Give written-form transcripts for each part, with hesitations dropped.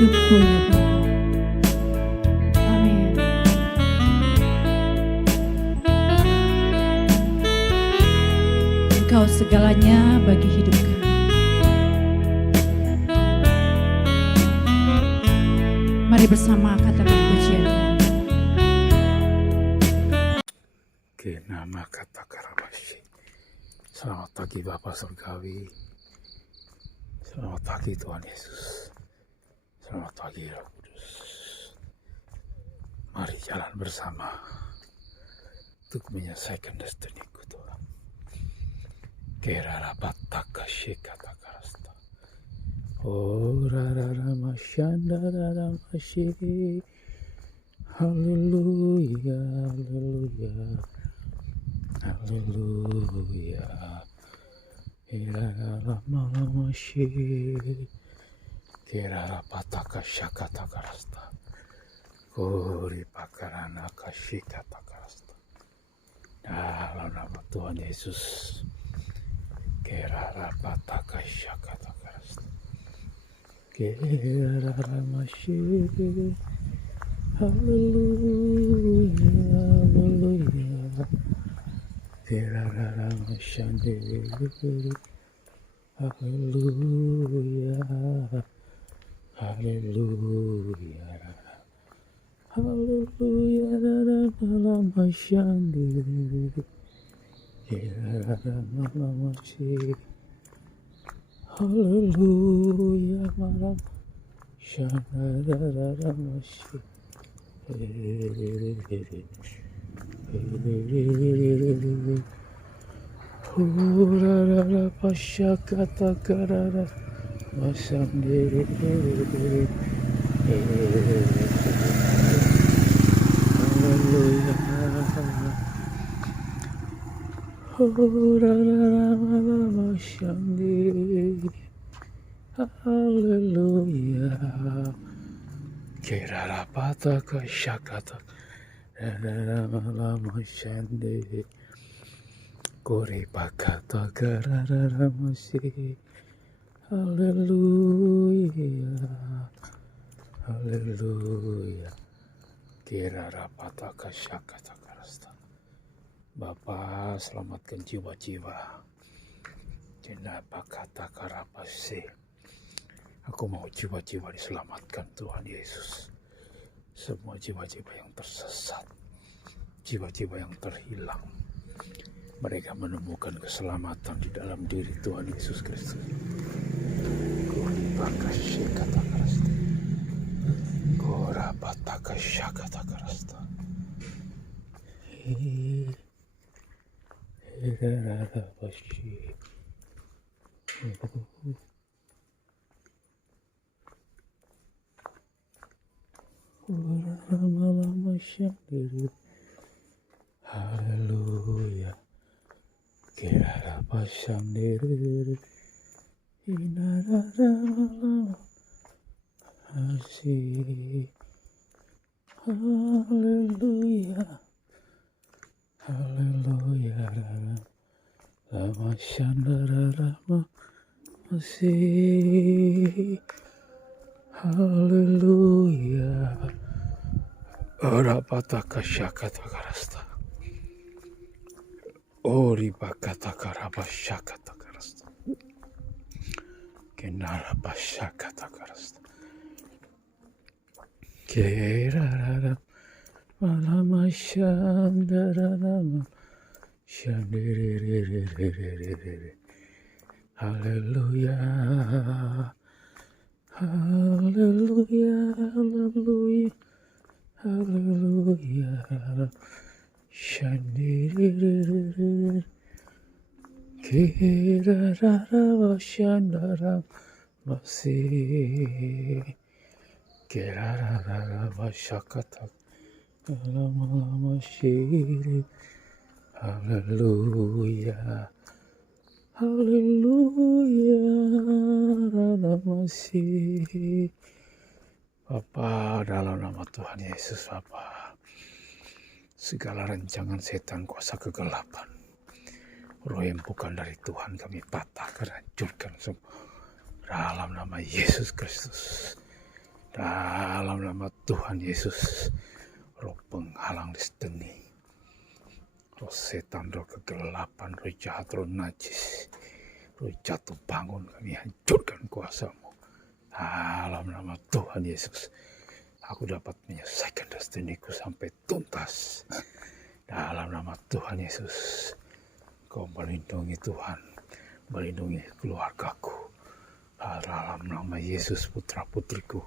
hidupku ya Bapa. Amin. Engkau segalanya bagi hidup kami. Mari bersama katakan pujian. Nama kata Karabashi. Selamat pagi Bapak Surgawi. Selamat pagi Tuhan Yesus. Selamat pagi Roh Kudus. Mari jalan bersama untuk menyelesaikan destiniku Tuhan. Kerara bataka shikata karasta. Oh rara mashanda rara mashi. Haleluya, haleluya. Haleluya. Kerara mashi. Kerara pataka shakata karasta. Kori pakarana kashikata karasta. Dalam nama Tuhan Yesus. Kerara pataka shakata karasta. Kerara mashi. Haleluya, haleluya. Kerara mashande. Haleluya, haleluya. Haleluya, rara mashande. Kerara mashi. Haleluya, malam shandara mashi. Hurara pasha kata karara masandere. Haleluya. Hurara masandere. Haleluya. Kerara pataka shakata rara mashande. Kore pakata karara masi. Haleluya, haleluya. Kerara pataka shakata karasta. Bapa, selamatkan jiwa-jiwa. Kenapa kata karapase? Aku mau jiwa-jiwa diselamatkan Tuhan Yesus. Semua jiwa-jiwa yang tersesat, jiwa-jiwa yang terhilang, mereka menemukan keselamatan di dalam diri Tuhan Yesus Kristus. Kuribakasya kata karasta. Korabatakasya kata karasta. Hirarabasyi. Haleluya. Kerara pasandere. Inarara masih. Haleluya. Haleluya. Lama sandara masih. Haleluya. Orapataka shakata karasta. Oribakata karabashakata karasta. Kenara bashakata karasta. Kerara malama shandarama shandiriri. Haleluya. Haleluya, haleluya, haleluya. Shandiriri. Kerara shandara masih. Kerara bashakata lama shiri. Haleluya. Haleluya, masih. Bapa, dalam nama Tuhan Yesus Bapa, segala rancangan setan kuasa kegelapan, roh yang bukan dari Tuhan kami patahkan, hancurkan semua dalam nama Yesus Kristus. Dalam nama Tuhan Yesus, roh penghalang disetengi, roh setan, roh kegelapan, roh jahat, roh najis, roh jatuh bangun, kami hancurkan kuasa-Mu. Dalam nama Tuhan Yesus, aku dapat menyelesaikan destiniku sampai tuntas. Dalam nama Tuhan Yesus, Kau melindungi Tuhan, melindungi keluargaku. Dalam nama Yesus, putra-putriku,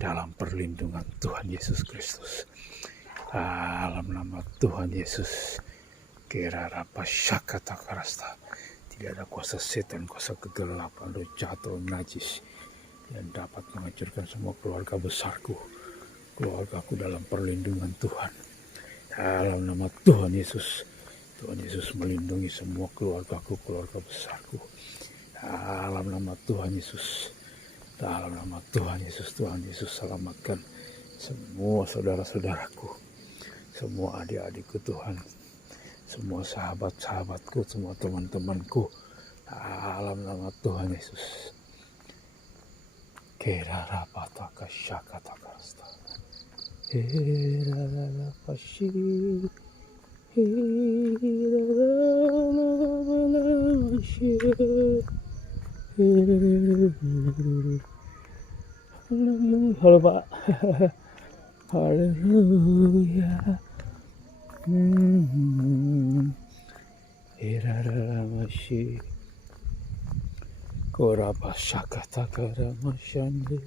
dalam perlindungan Tuhan Yesus Kristus. Dalam nama Tuhan Yesus, Kerarapa Syakata Karasta. Tidak ada kuasa setan, kuasa kegelapan, roh jahat, roh najis yang dapat menghancurkan semua keluarga besarku, keluargaku dalam perlindungan Tuhan. Dalam nama Tuhan Yesus, Tuhan Yesus melindungi semua keluargaku, keluarga besarku. Dalam nama Tuhan Yesus, dalam nama Tuhan Yesus, Tuhan Yesus selamatkan semua saudara-saudaraku, semua adik-adikku Tuhan, semua sahabat-sahabatku, semua teman-temanku. Dalam nama Tuhan Yesus. Kerarapataka Syakatakasta. Herarapashi. Herarapalashi. Halo Pak. Haleluya. Herarapalashi. Korapa Syakata Karamashande.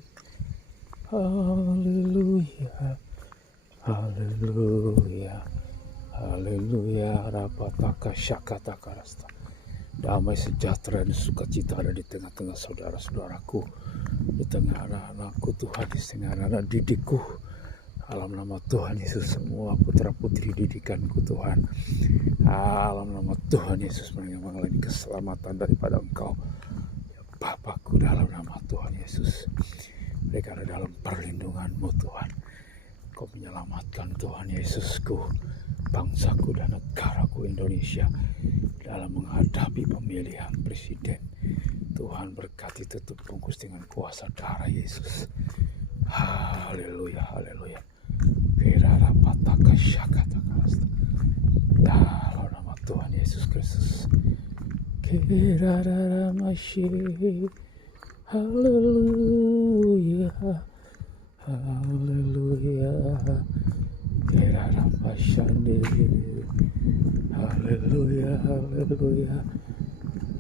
Haleluya. Haleluya. Haleluya. Rapataka Syakata Karasta. Damai sejahtera dan sukacita ada di tengah-tengah saudara-saudaraku, di tengah anak-anakku Tuhan, di tengah anak-anak didikku. Dalam nama Tuhan Yesus, semua putra-putri didikanku Tuhan. Dalam nama Tuhan Yesus, mereka mengalami keselamatan daripada Engkau. Bapakku, dalam nama Tuhan Yesus, mereka ada dalam perlindungan-Mu Tuhan. Kau menyelamatkan Tuhan Yesusku, bangsaku dan negaraku Indonesia dalam menghadapi pemilihan presiden. Tuhan berkati, tutup bungkus dengan kuasa darah Yesus. Haleluya, haleluya. Kerarapataka Syakatakasta. Dalam nama Tuhan Yesus Kristus. Keraramashi. Haleluya. Haleluya. Kerarapashande. Haleluya. Haleluya.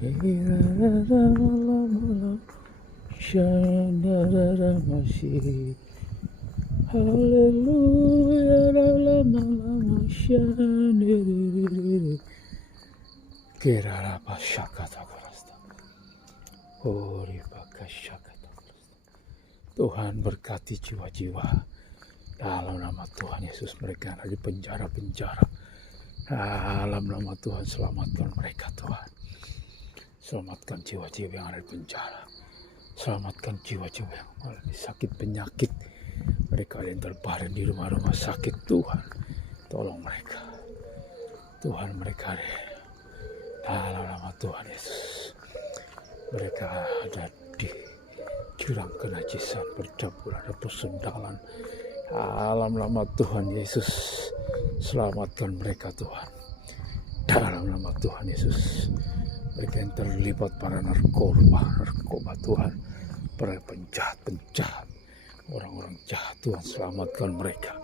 Keraramalamala. Shandaramashi. Haleluya. Ramalama. Shandere. Kerarapa Syakata Karasta. Oripaka Syakata Karasta. Tuhan berkati jiwa-jiwa. Dalam nama Tuhan Yesus, mereka yang ada di penjara-penjara. Dalam nama Tuhan, selamatkan mereka Tuhan. Selamatkan jiwa-jiwa yang ada di penjara. Selamatkan jiwa-jiwa yang mengalami sakit penyakit. Mereka yang terbaring di rumah-rumah sakit Tuhan. Tolong mereka. Tuhan, mereka dalam nama Tuhan Yesus. Mereka ada di jurang kenajisan, bercampur ada persendalan. Dalam nama Tuhan Yesus, selamatkan mereka Tuhan. Dalam nama Tuhan Yesus, mereka yang terlibat para narkoba Tuhan, para penjahat, orang-orang jahat Tuhan, selamatkan mereka.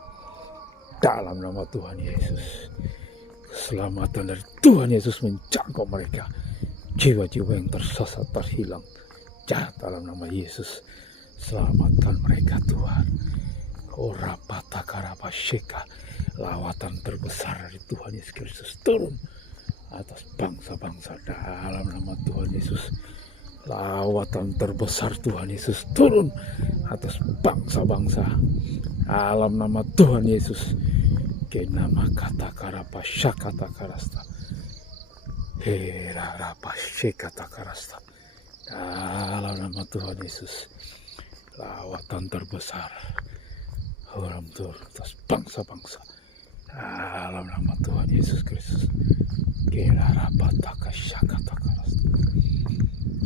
Dalam nama Tuhan Yesus, keselamatan dari Tuhan Yesus menjangkau mereka. Jiwa-jiwa yang tersesat, terhilang, jahat, dalam nama Yesus, selamatkan mereka Tuhan. Orapatakarapasheka, lawatan terbesar dari Tuhan Yesus Kristus turun atas bangsa-bangsa dalam nama Tuhan Yesus. Lawatan terbesar Tuhan Yesus turun atas bangsa-bangsa dalam nama Tuhan Yesus. Kenama kata karapasha kata karasta. Herarapashe kata karasta. Dalam nama Tuhan Yesus, lawatan terbesar orang turun atas bangsa-bangsa dalam nama Tuhan Yesus Kristus. Kerarapataka syakataka rasta.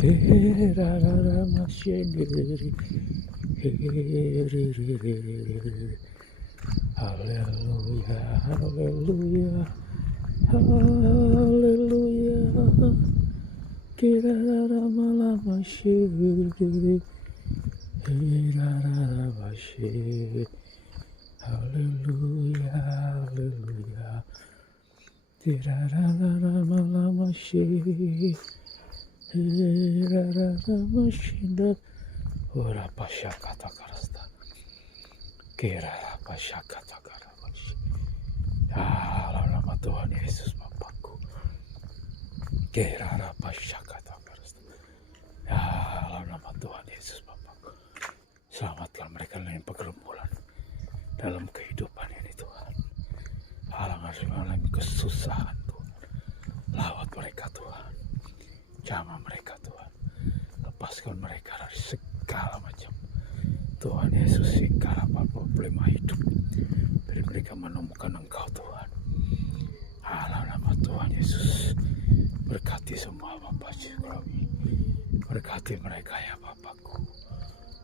Kerararamashendiri. Haleluya, haleluya, haleluya. Kirara malama shiri, kirara bashi. Haleluya, haleluya. Kirara malama shiri, kirara mashinda. Ora pasha kata karasta. Kirara pasha kata karabashi. Dalam nama Tuhan Yesus Bapakku. Kirara pasha kata karasta. Dalam nama Tuhan Yesus Bapakku. Selamatkan mereka dalam pergumulan, dalam kehidupan ini Tuhan. Dalam kesusahan Tuhan. Lawat mereka Tuhan. Jamah mereka Tuhan. Lepaskan mereka dari segala macam Tuhan Yesus, segala problema hidup. Beri mereka menemukan Engkau Tuhan. Dalam nama Tuhan Yesus. Berkati semua Bapak kami. Berkati mereka ya Bapakku.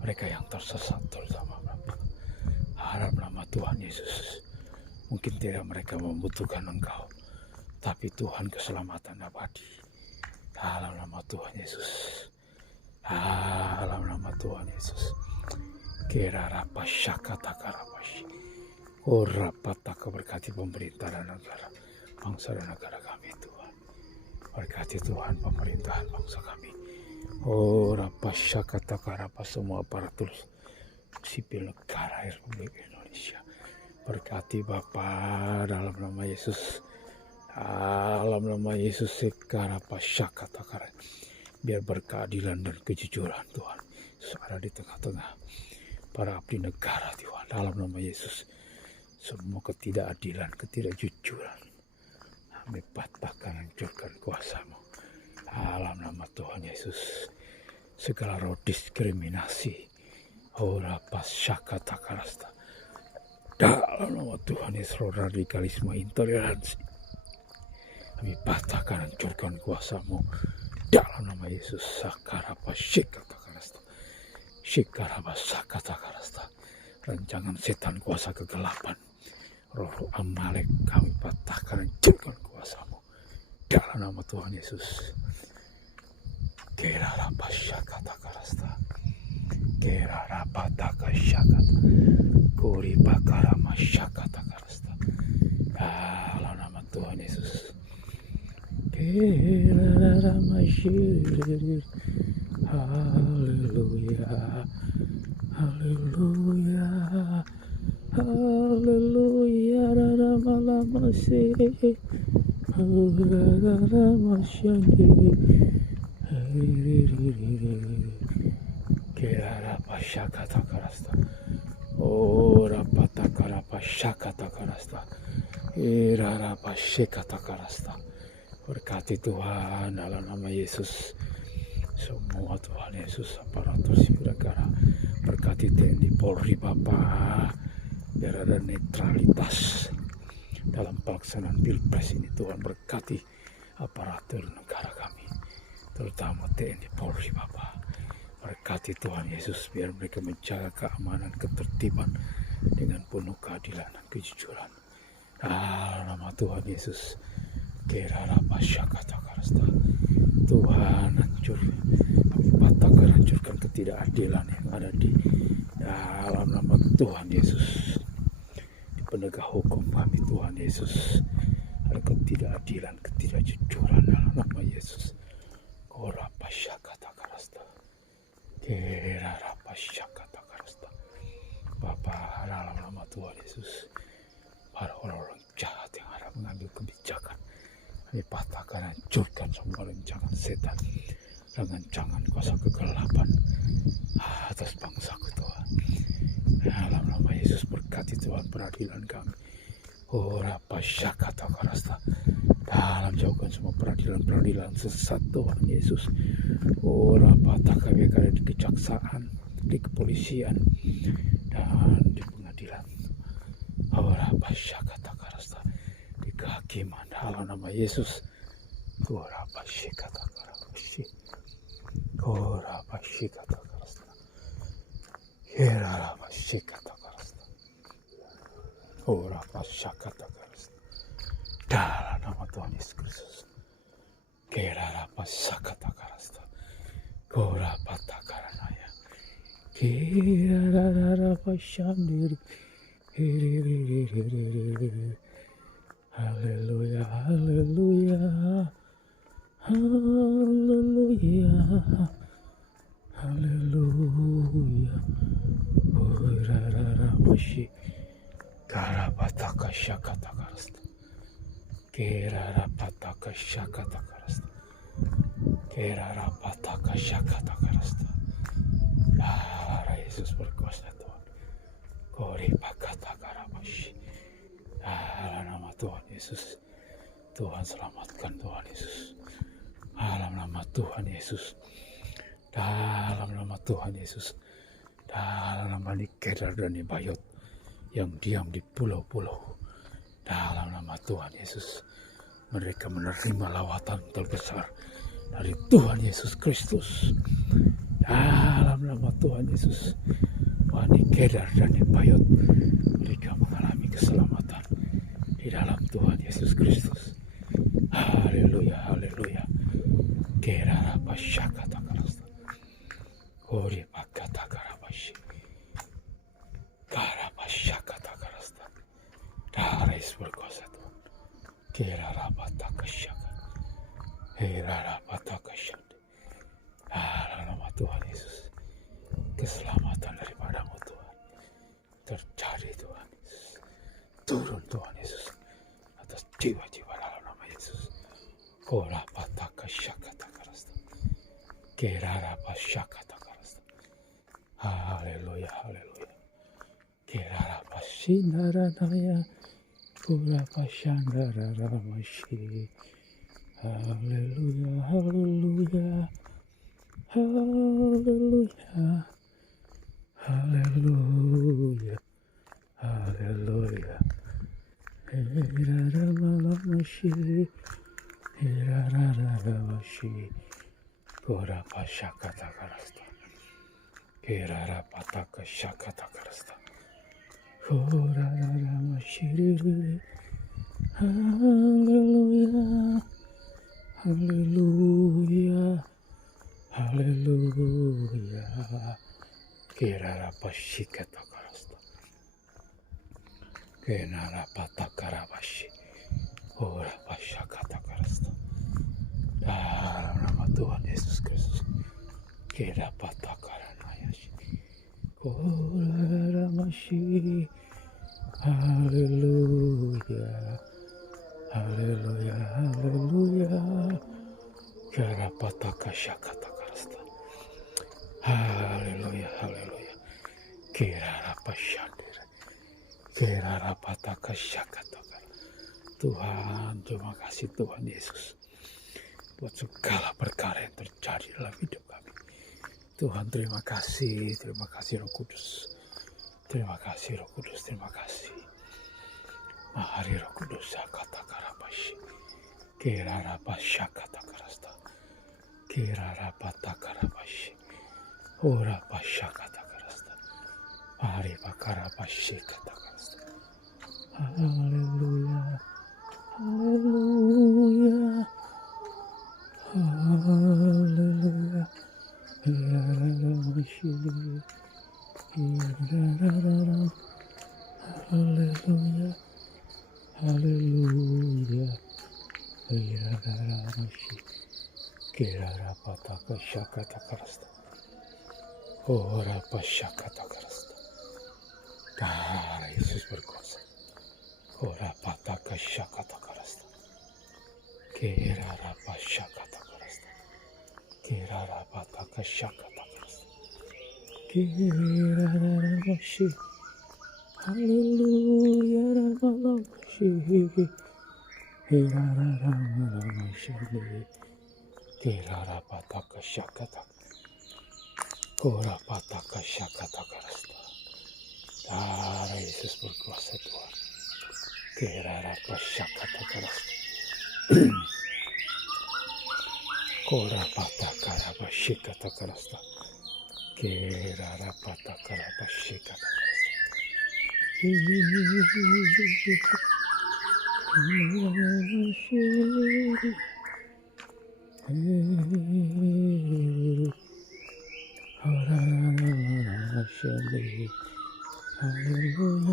Mereka yang tersesat terutama Bapak. Dalam nama Tuhan Yesus. Mungkin tidak mereka membutuhkan Engkau, tapi Tuhan keselamatan abadi. Dalam nama Tuhan Yesus. Dalam nama Tuhan Yesus. Kirarapa syakata karabashi. Orapataka, berkati pemerintah dan negara, bangsa dan negara kami Tuhan. Berkati Tuhan pemerintahan bangsa kami. Orapa syakata karapa, semua aparatur sipil negara Republik Indonesia. Berkati Bapa dalam nama Yesus. Dalam nama Yesus sekarapa syakata karapa. Biar berkeadilan dan kejujuran Tuhan ada di tengah-tengah para abdi negara Tuhan. Dalam nama Yesus, semua ketidakadilan, ketidakjujuran kami patahkan, hancurkan kuasa-Mu. Dalam nama Tuhan Yesus, segala roh diskriminasi, ora pasyakata karasta. Dalam nama Tuhan Yesus, roh radikalisme, intoleransi, kami patahkan, hancurkan kuasa-Mu. Dalam nama Yesus, sakarapa syikata karasta, shikarapa sakata karasta. Rancangan setan, kuasa kegelapan, roh Amalek kami patahkan, hancurkan kuasa-Mu. Dalam nama Tuhan Yesus. Kerarapa syakata karasta, kerarapa taka syakata, kuri bakarama syakata karasta. Dalam nama Tuhan Yesus. Haleluya, haleluya, haleluya. Rama se, rama syandi, kera pasyakata karasta, ora patakara pasyakata karasta, era pasyakata karasta. Berkati Tuhan dalam nama Yesus. Semua Tuhan Yesus, aparatur sipil negara. Berkati TNI Polri Bapak. Biar ada netralitas dalam pelaksanaan Pilpres ini Tuhan. Berkati aparatur negara kami, terutama TNI Polri Bapak. Berkati Tuhan Yesus, biar mereka menjaga keamanan, ketertiban dengan penuh keadilan dan kejujuran. Dalam nama Tuhan Yesus. Kerarapa syakata karasta. Tuhan, patahkan, hancurkan ketidakadilan yang ada di dalam nama Tuhan Yesus. Di penegak hukum kami Tuhan Yesus, ada ketidakadilan, ketidakjujuran dalam nama Yesus. Korapa syakata karasta, kerarapa syakata karasta. Bapa, dalam nama Tuhan Yesus, para orang-orang jahat yang ada mengambil kebijakan, kami patahkan, hancurkan semua rancangan setan, rancangan kuasa kegelapan atas bangsaku Tuhan. Dalam nama Yesus, berkati Tuhan peradilan kami. Ora pasyakata karasta. Dalam jauhkan semua peradilan-peradilan sesat Tuhan Yesus. Ora patah kami ada di kejaksaan, di kepolisian, dan di pengadilan. Ora pasyakata karasta. Di kehakiman dalam nama Yesus. Ora pasyakata karasta. Ora pasyakata karasta. Kera Shikata Karasta. Ora Shakata Karasta. Dalam nama Tuhan Yesus Kristus. Kera Shakata Karasta. Kora Patakaranaya. Kera Shandiri. Hallelujah, hallelujah, hallelujah, hallelujah. Orararabashi, karapataka shakata karasta, kerarapataka shakata karasta, kerarapataka shakata karasta. Darah Yesus berkuasa Tuhan. Kori pakata karabashi. Dalam nama Tuhan Yesus. Tuhan selamatkan Tuhan Yesus. Dalam nama Tuhan Yesus. Dalam nama Tuhan Yesus. Dalam nama Nikedar dan Nibayot yang diam di pulau-pulau. Dalam nama Tuhan Yesus. Mereka menerima lawatan terbesar dari Tuhan Yesus Kristus. Dalam nama Tuhan Yesus. Nikedar dan Nibayot. Mereka mengalami keselamatan di dalam Tuhan Yesus Kristus. Haleluya, haleluya. Kera Shakata Karasta. Kori Pakata Karabashi. Karabashakata Karasta. Darah Yesus berkuasa Tuhan. Kera Rapataka Shaka. Kera Rapataka Shaka. Dalam nama Tuhan Yesus. Keselamatan daripadamu Tuhan. Terjadi Tuhan Yesus. Turun Tuhan Yesus atas jiwa-jiwa dalam nama Yesus. Kora pataka shakata karasta. Kerara shakata karasta. Haleluya, haleluya. Kerara pasinaranaya. Kora pasyandararamashi. Haleluya, haleluya. Haleluya. Haleluya. Haleluya. Hiraramashi. Hiraramashi. Kora pashakata karasta. Kirara pataka shakata karasta. Kora ramashi. Haleluya. Haleluya. Haleluya. Kirara pashikata karasta. Kenara patakarabashi. Ora pashakata karasta. Dalam nama Tuhan Yesus Kristus. Kira patakaranayashi. Ora ramashi. Haleluya. Haleluya. Haleluya. Kira pataka shakata karasta. Haleluya, haleluya. Kira pasyandir. Kira pataka shakata. Tuhan, terima kasih Tuhan Yesus buat segala perkara yang terjadi dalam hidup kami. Tuhan, terima kasih Roh Kudus. Terima kasih Roh Kudus, terima kasih. Mari Roh Kudus, kata karabashi. Kira rapasya kata karasta. Kira rapata karabashi. Ora pasya kata karasta. Mari pakarabashi kata karasta. Haleluya. Haleluya. Haleluya. Haleluya. Haleluya. Kirara pataka shakata karasta. Ora pashakata karasta. Darah Yesus berkuasa. Ora pataka shakata karasta. Kirara pashakata karasta. Kirara pataka shakata karasta. Kirara mashi. Haleluya ramalashi. Kirara ramalashi. Kirara pataka shakata. Kora pataka shakata karasta. Darah Yesus berkuasa Tuhan. Kirara pashakata karasta. Kora pataka rabashikata karasta. Kerara patakara pashikata. Hallelujah,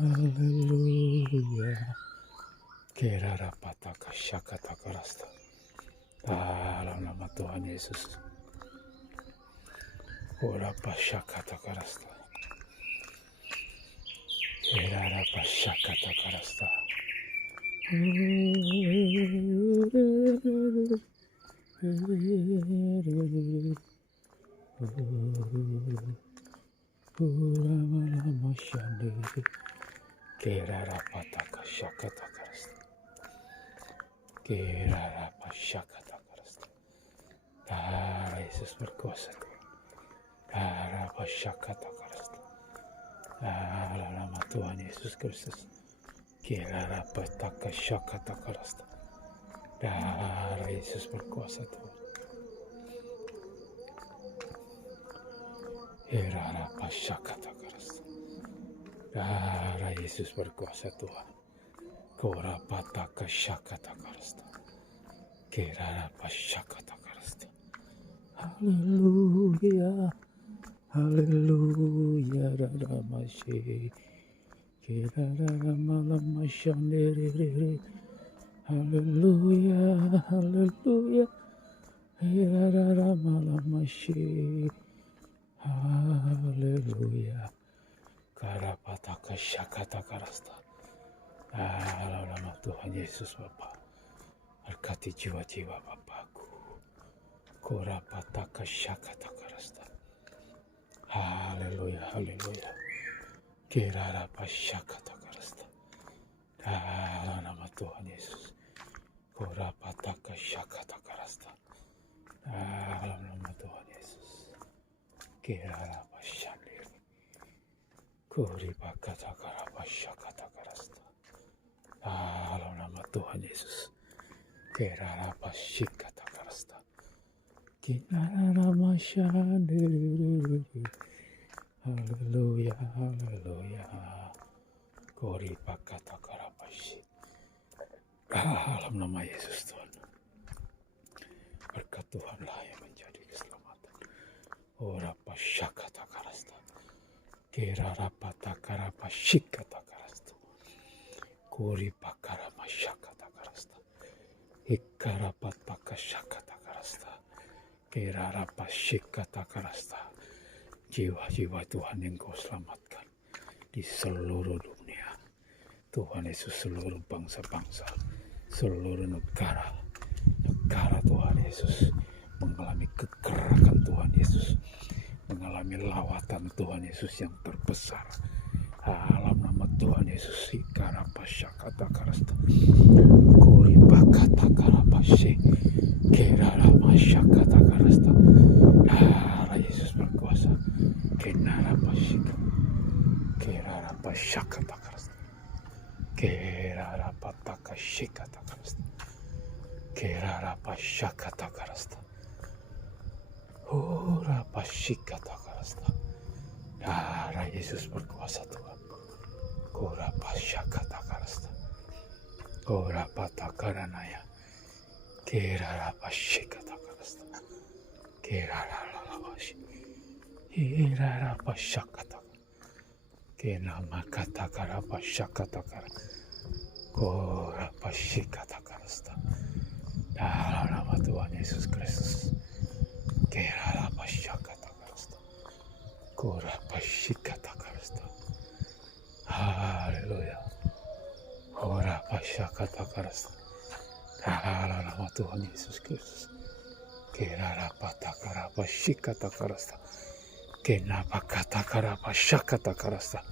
hallelujah. Kerara pataka shakata karasta. Dalam nama Tuhan Yesus. Ora pashakata karasta. Kerara pashakata karasta. Kerara pataka shakata karasta. Kerara pashakata karasta. Darah Yesus berkuasa Tuhan. Darah pashakata karasta. Dalam nama Tuhan Yesus Kristus. Kerara pataka shakata karasta. Darah Yesus berkuasa Tuhan. Kerara pashakata karasta. Darah Yesus berkuasa Tuhan. Kora pataka shakata karasta. Kerara pashakata karasta. Haleluya. Haleluya. Ramashi. Kerara malam mashandere. Haleluya. Haleluya. Kerara malam mashi. Haleluya. Karapataka shakata karasta. Dalam nama Tuhan Yesus Bapa. Berkati jiwa-jiwa Bapakku. Korapataka shakata karasta. Haleluya, haleluya. Kirarapa shakata karasta. Dalam nama Tuhan Yesus. Korapataka shakata karasta. Dalam nama Tuhan Yesus. Kirarapa shandiri. Kuripakata karapa shakata karasta. Dalam nama Tuhan Yesus. Kirarapa shikata karasta. Kinarama shandiri. Haleluya, haleluya. Kuripakata karapa shik. Dalam nama Yesus Tuhan. Berkat Tuhanlah yang menjadi keselamatan. Ora pashakata karasta. Kirarapata karapa shikata karasta. Kuri pakarama shakata karasta. Ikarapata kashakata karasta. Kirarapa shikata karasta. Jiwa-jiwa Tuhan yang Kau selamatkan di seluruh dunia. Tuhan Yesus, seluruh bangsa-bangsa, seluruh negara Tuhan Yesus mengalami kegerakan Tuhan Yesus, mengalami lawatan Tuhan Yesus yang terbesar. Dalam nama Tuhan Yesus, ikarapashakata karasta, kuripakata karapashe, kerarapashakata karasta. Darah Yesus berkuasa. Kenarapashika, kerarapashakata karasta, kerarapataka shikata karasta, kerarapashakata karasta. Ora pashikata karasta. Darah Yesus berkuasa Tuhan. Ora pashakata karasta. Ora patakaranaya. Kerara pashikata karasta. Kerara lalawashi. Kerara pashakata. Kenama kata kara pashakata kara. Ora pashikata karasta. Dalam nama Tuhan Yesus Kristus. Kerala pashakata karasta. Kora pashikata karasta. Haleluya. Ora pashakata karasta. Dalam nama Tuhan Yesus Kristus. Kerala patakara pashikata karasta. Kenapa kata kara pashakata karasta.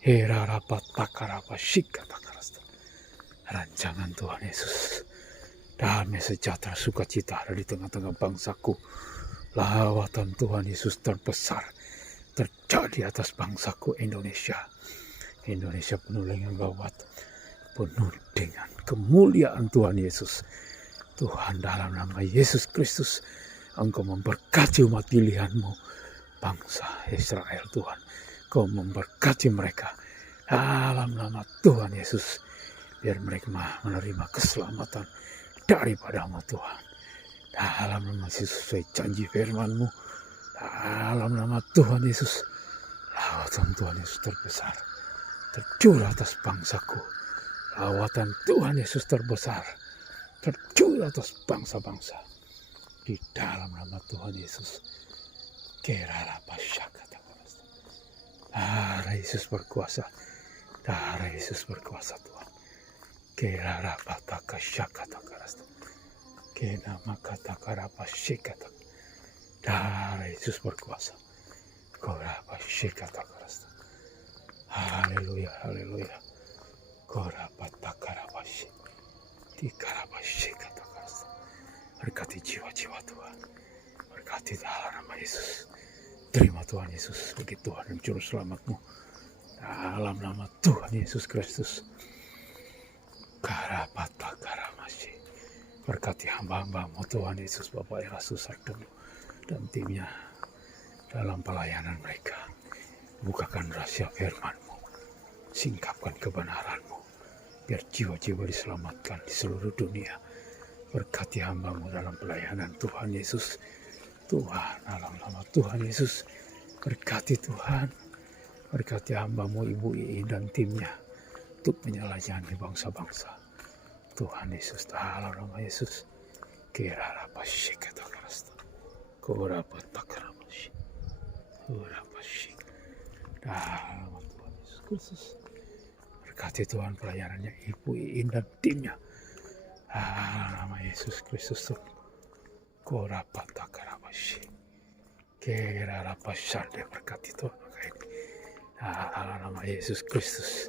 Herara patakara pashikata karasta. Rancangan Tuhan Yesus. Damai sejahtera sukacita ada di tengah-tengah bangsaku. Lawatan Tuhan Yesus terbesar terjadi atas bangsaku Indonesia. Indonesia penuh dengan lawatan, penuh dengan kemuliaan Tuhan Yesus. Tuhan, dalam nama Yesus Kristus, Engkau memberkati umat pilihan-Mu, bangsa Israel Tuhan. Kau memberkati mereka dalam nama Tuhan Yesus. Biar mereka menerima keselamatan daripada-Mu Tuhan. Dalam nama Yesus, sesuai janji firman-Mu. Dalam nama Tuhan Yesus, lawatan Tuhan Yesus terbesar tercurah atas bangsaku. Lawatan Tuhan Yesus terbesar tercurah atas bangsa-bangsa. Di dalam nama Tuhan Yesus. Darah Yesus berkuasa. Darah Yesus berkuasa Tuhan. Darah Yesus berkuasa. Haleluya, haleluya. Berkati jiwa-jiwa Tuhan. Berkati dalam nama Yesus. Terima Tuhan Yesus sebagai Tuhan dan Juru Selamat-Mu. Dalam nama Tuhan Yesus Kristus. Berkati hamba-hamba-Mu Tuhan Yesus, Bapak Erastus Sartono dan timnya dalam pelayanan mereka. Bukakan rahasia firman-Mu. Singkapkan kebenaran-Mu. Biar jiwa-jiwa diselamatkan di seluruh dunia. Berkati hamba-Mu dalam pelayanan Tuhan Yesus. Tuhan, dalam nama Tuhan Yesus. Berkati Tuhan. Berkati hamba-Mu Ibu Iin dan timnya. Untuk menyelajani bangsa-bangsa. Tuhan Yesus, dalam nama Yesus. Dalam nama Tuhan Yesus Kristus. Berkati Tuhan pelayanannya Ibu Iin dan timnya. Dalam nama Yesus Kristus. Berkati Tuhan. Dalam nama Yesus Kristus.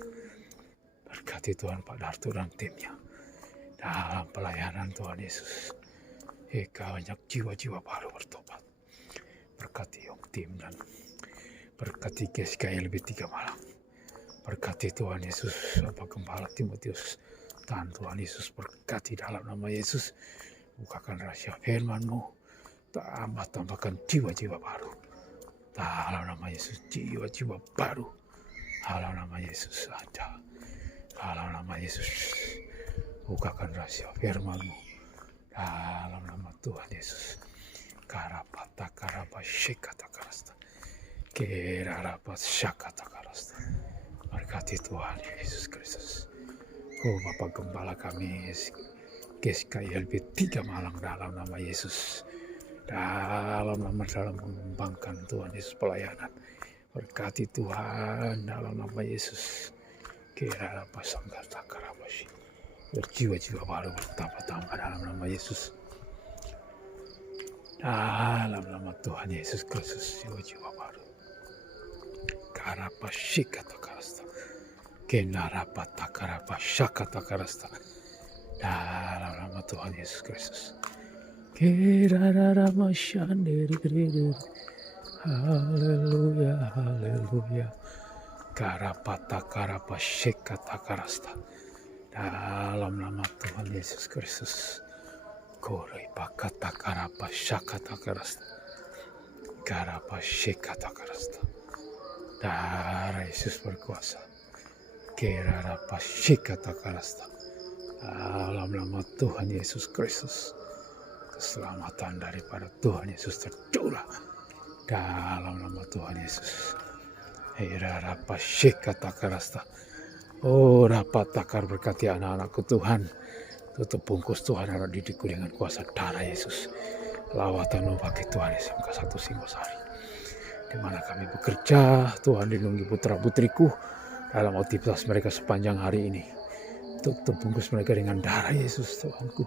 Berkati Tuhan Pak Darto dan timnya. Dalam pelayanan Tuhan Yesus. Banyak jiwa-jiwa baru bertobat. Berkati Om Tim dan berkati GSKLB 3 Malang. Berkati Tuhan Yesus, Bapak Gembala Timotius. Tuhan Yesus berkati dalam nama Yesus. Bukakan rahasia firman-Mu. Tambahkan jiwa-jiwa baru. Dalam nama Yesus, jiwa-jiwa baru. Dalam nama Yesus ada. Dalam nama Yesus. Bukakan rahasia firman-Mu. Dalam nama Tuhan Yesus. Berkati Tuhan Yesus Kristus. Bapak Gembala kami GSKLB 3 Malang dalam nama Yesus. Dalam mengembangkan Tuhan Yesus pelayanan. Berkati Tuhan dalam nama Yesus. Berjiwa-jiwa baru bertambah-tambah dalam nama Yesus. Dalam nama Tuhan Yesus Kristus, jiwa-jiwa baru. Dalam nama Tuhan Yesus Kristus. Haleluya, haleluya. Dalam nama Tuhan Yesus Kristus. Darah Yesus berkuasa. Dalam nama Tuhan Yesus Kristus. Keselamatan daripada Tuhan Yesus tercurah. Dalam nama Tuhan Yesus. Oh, rapat takar berkati anak-anakku Tuhan. Tutup bungkus Tuhan anak didikku dengan kuasa darah Yesus. Lawatan bagi Tuhan Yesus MK1 Singosari. Di mana kami bekerja, Tuhan lindungi putra-putriku dalam aktivitas mereka sepanjang hari ini. Tutup bungkus mereka dengan darah Yesus Tuhanku.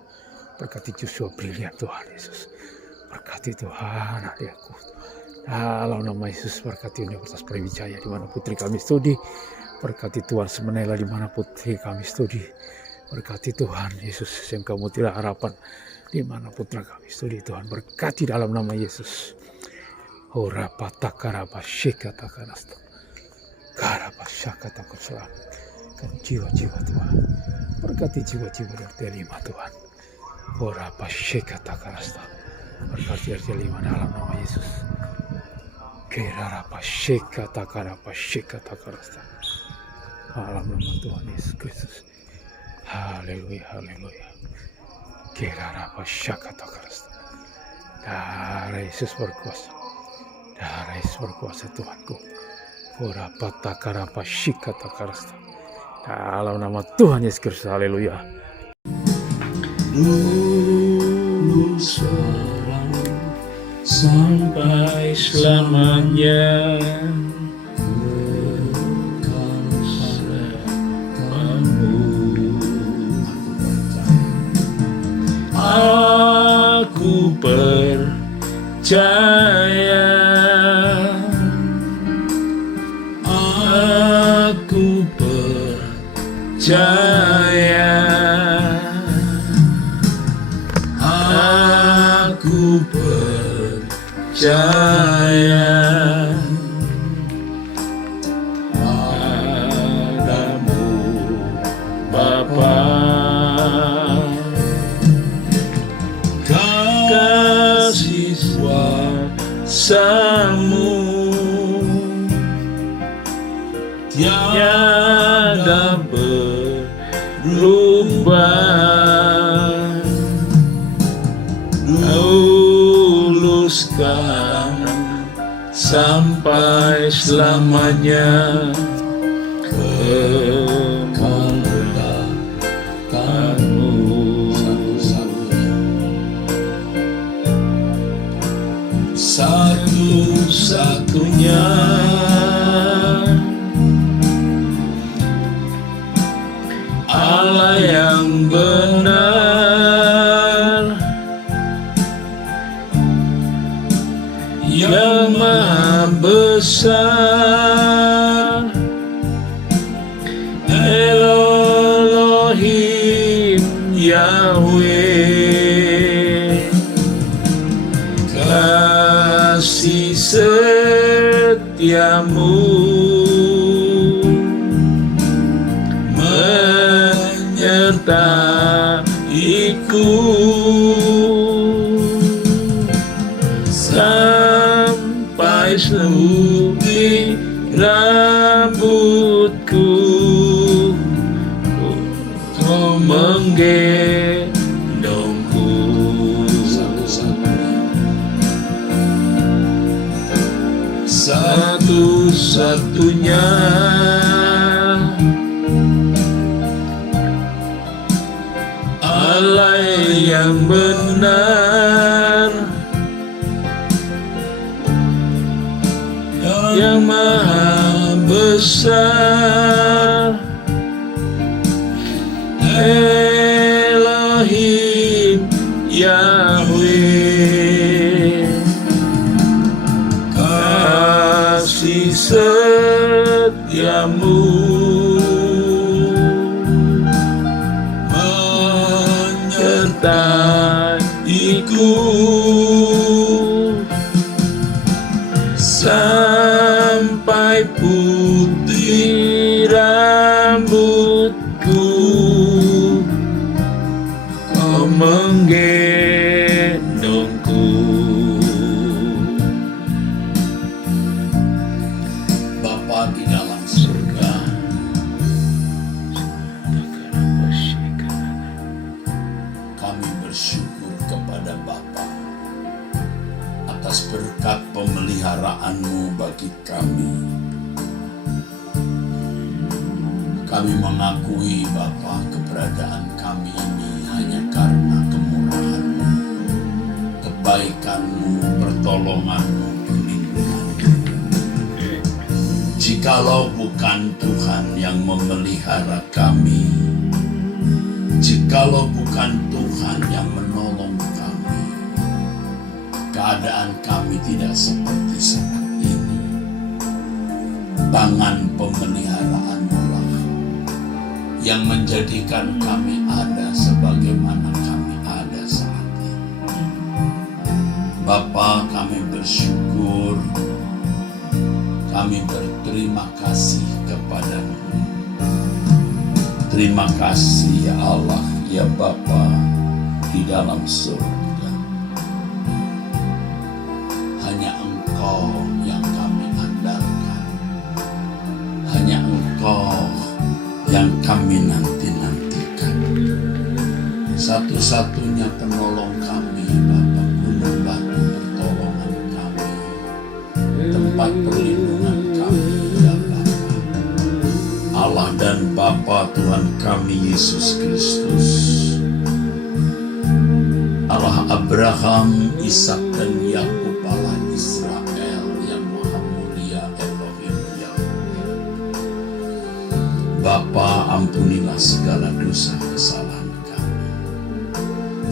Berkati Joshua Brilian Tuhan Yesus. Berkati Tuhan adikku. Dalam nama Yesus berkati Universitas Brawijaya di mana putri kami studi. Berkati Tuhan Semenela di mana putri kami studi. Berkati Tuhan Yesus yang kamu tidak harapan di mana putra kami studi Tuhan. Berkati dalam nama Yesus. Ora patakarabashika takarasta. Karabashaka takusalam. Dan jiwa-jiwa Tuhan. Berkati jiwa-jiwa yang terima Tuhan. Ora pashika takarasta. Berkati RJ5 dalam nama Yesus. Kerarapa sheka takarapa sheka takarasta. Dalam nama Tuhan Yesus Kristus. Haleluya, haleluya. Kerarapa shaka takarasta. Darah Yesus berkuasa. Darah Yesus berkuasa Tuhanku. Urapa takarapa shika takarasta. Dalam nama Tuhan Yesus Kristus. Haleluya. Lulus seorang sampai selamanya, kekal selamamu. Aku percaya, aku percaya, aku percaya padamu, Bapa. Kasih kuasa-Mu tiada berubah. Luluskan sampai selamanya, kekal belakangmu. Satu-satunya Allah yang benar, yang maha besar, Elohim Yahweh. Kasih setiamu menyertaiku sampai seluruh rambutku. Kau menggendongku. Satu-satunya Allah yang benar, yang maha besar, Elohim Yahweh. Kasih setiamu menyertaiku sampai putih rambutku. Kau menggendongku. Bapa di dalam surga, kami bersyukur kepada Bapa atas berkat pemeliharaan-Mu bagi kami. Kami mengakui Bapa, keberadaan kami ini hanya karena kemurahan-Mu, kebaikan-Mu, pertolongan-Mu, perlindungan-Mu. Jikalau bukan Tuhan yang memelihara kami, jikalau bukan Tuhan yang menolong kami, keadaan kami tidak seperti saat ini. Tangan pemeliharaan-Mu lah yang menjadikan kami ada sebagaimana kami ada saat ini. Bapa, kami bersyukur, kami berterima kasih kepada-Mu. Terima kasih ya Allah, ya Bapa di dalam surga. Engkau yang kami andalkan. Hanya Engkau yang kami nanti-nantikan. Satu-satunya penolong kami, Bapa, gunung batu pertolongan kami, tempat perlindungan kami, ya Bapa. Allah dan Bapa Tuhan kami Yesus Kristus, Allah Abraham, Ishak dan Yakub, Allah Israel yang maha mulia, Elohim Yahweh. Bapa, ampunilah segala dosa kesalahan kami,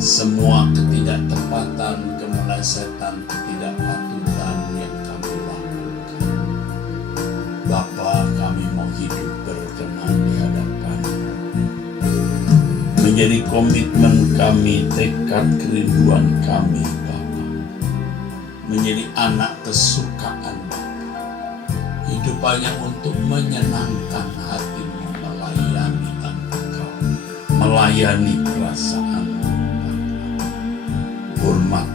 semua ketidaktepatan, kemelesetan, ketidakpatutan yang kami lakukan. Bapa, kami mau hidup berkenan di hadapan-Mu. Menjadi komitmen kami, tekad kerinduan kami, Bapa. Menjadi anak kesukaan Bapa. Hidup hanya untuk menyenangkan hati-Mu, melayani Engkau, melayani perasaan-Mu, Bapa. Hormat,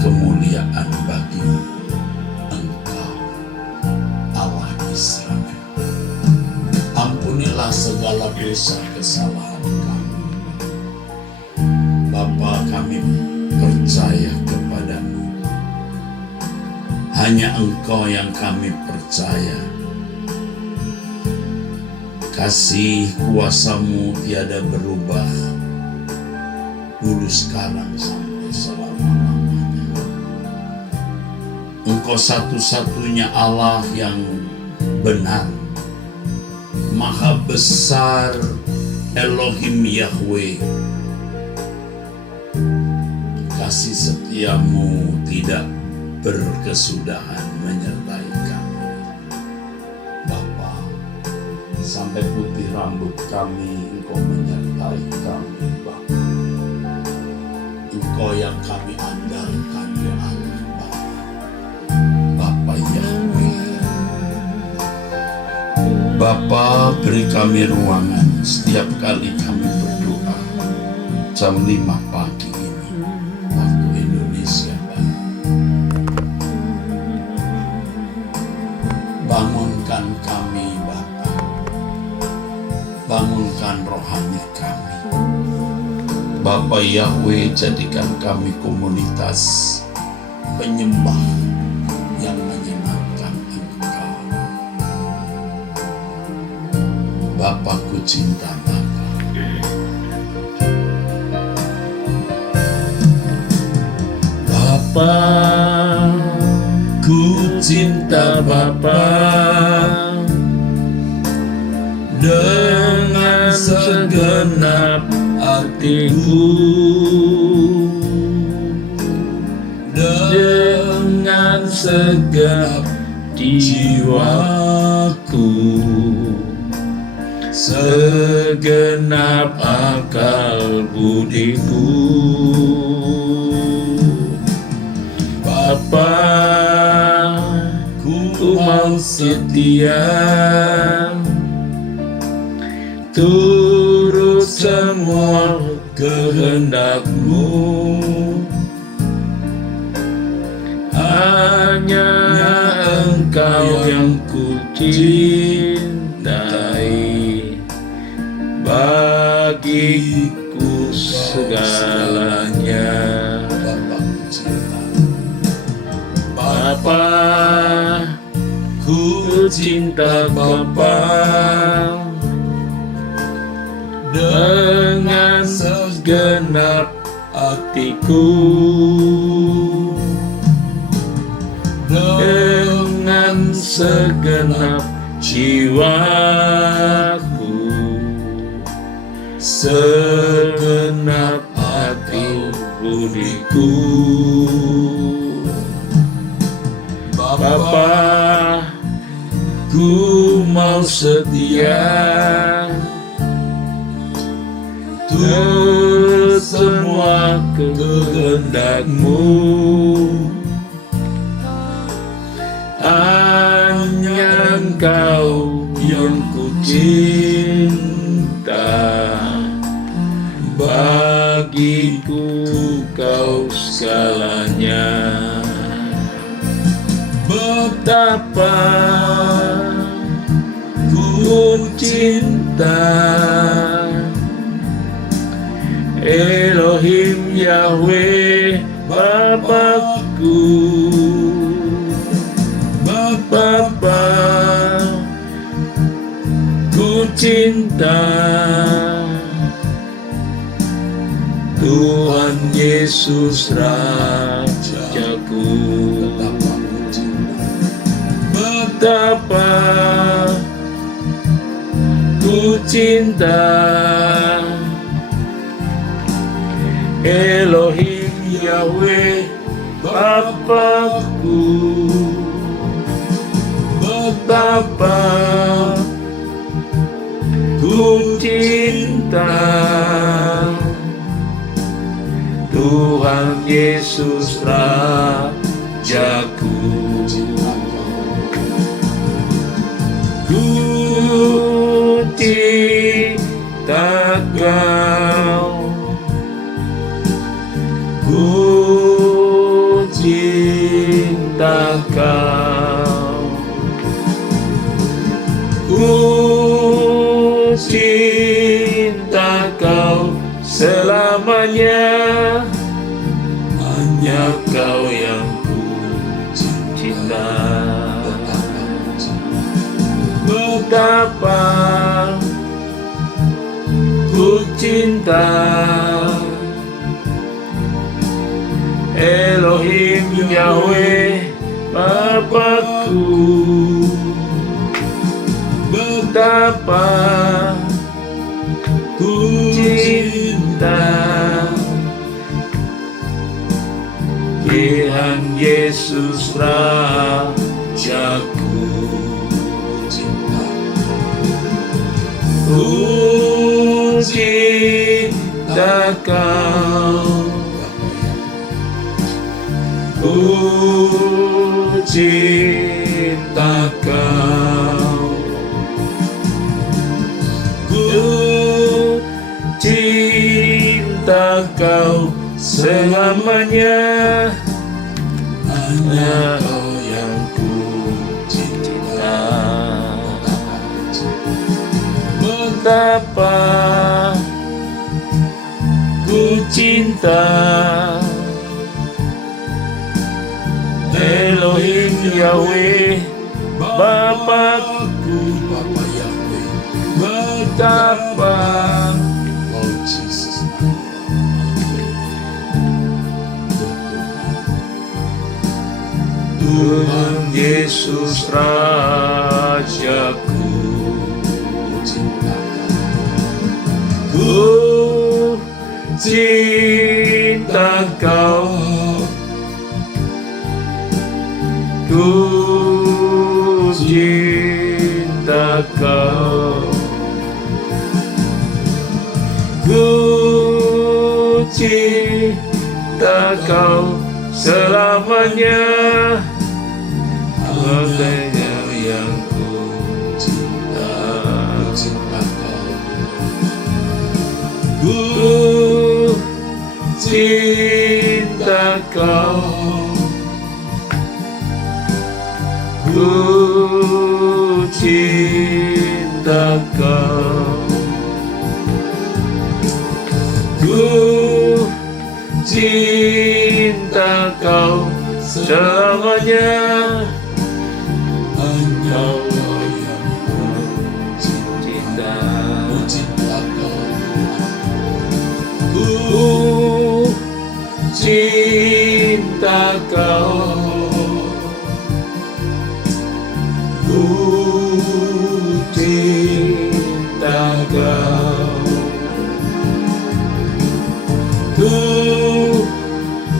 kemuliaan bagi Engkau, Allah Israel. Ampunilah segala dosa kesalahan kami. Bapa, kami percaya kepadamu. Hanya Engkau yang kami percaya. Kasih kuasa-Mu tiada berubah, dulu, sekarang, sampai selama-lamanya. Engkau satu-satunya Allah yang benar, Maha besar, Elohim Yahweh. Kasih setia-Mu tidak berkesudahan menyertai kami. Bapa, sampai putih rambut kami Engkau menyertai kami, Bapa. Engkau yang kami andalkan, ya Allah, Bapa. Bapa Yahweh. Bapa, beri kami ruangan setiap kali kami berdoa jam 5 pagi ini waktu Indonesia Barat. Bangunkan kami, Bapa. Bangunkan rohani kami. Bapa Yahweh, jadikan kami komunitas penyembah yang menyenangkan Engkau. Bapakku cinta Bapa. Bapa, ku cinta Bapa dengan segenap hatiku, dengan segenap jiwaku, segenap akal budiku. Bapa, ku mau setia turut semua kehendak-Mu. Hanya Engkau yang ku cintai, bagiku segalanya. Bapa, ku cinta Bapa dengan segenap hatiku, dengan segenap jiwaku, segenap hati budiku. Bapa, ku mau setia turut semua kehendak-Mu. Hanya Engkau yang ku cinta, bagiku Kau segalanya. Betapa ku cinta Elohim Yahweh Bapakku. Bapa, ku cinta Tuhan Yesus Rajaku. Betapa ku cinta Elohim Yahweh Bapakku. Betapa ku cinta Tuhan Yesus Rajaku. Ku cinta Kau, ku cinta Kau, ku cinta Kau selamanya. Hanya Kau yang ku cinta. Betapa ku cinta Elohim Yahweh Bapakku. Betapa ku cinta Tuhan Yesus Rajaku. Ku cinta Kau, ku cinta Kau, ku cinta Kau selamanya. Hanya Kau yang ku cinta. Betapa ku cinta Elohim Yahweh Bapakku. Betapa Tuhan Yesus Rajaku. Ku cinta Kau, ku cinta Kau, ku cinta Kau selamanya. Hanya yang ku cinta. Ku cinta Kau, ku cinta Kau, ku cinta Kau selamanya. Hanya Kau yang ku cinta. Ku cinta Kau, ku cinta Kau, ku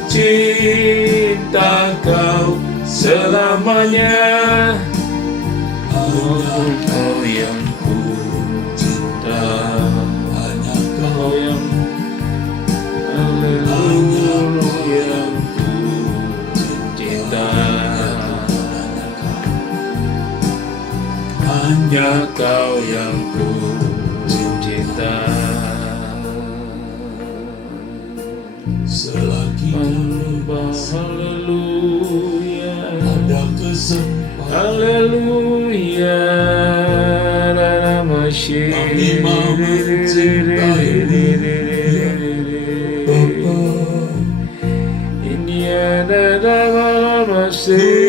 cinta Kau selamanya. Hanya Kau yang ku cinta. Hanya Kau yang yang ku cinta. Hanya Kau yang ku cinta. Selagi haleluya ada kesempatan Haleluya, Kami mau mencintai Bapa. Ini ada masih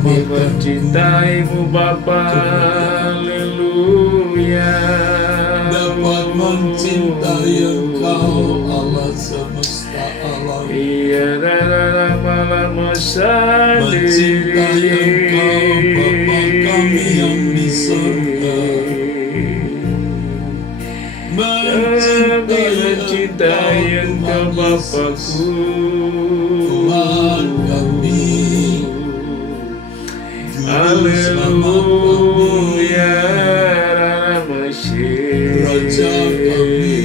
kami mencintaimu Bapa. Haleluya, Dapat mencintai Engkau Allah semesta alam. Iya dalam malam Mencintai Engkau Bapa kami yang di surga. Mencintai Engkau Bapakku, Tuhan kami, Juru selamat Haleluya, kami, Raja kami.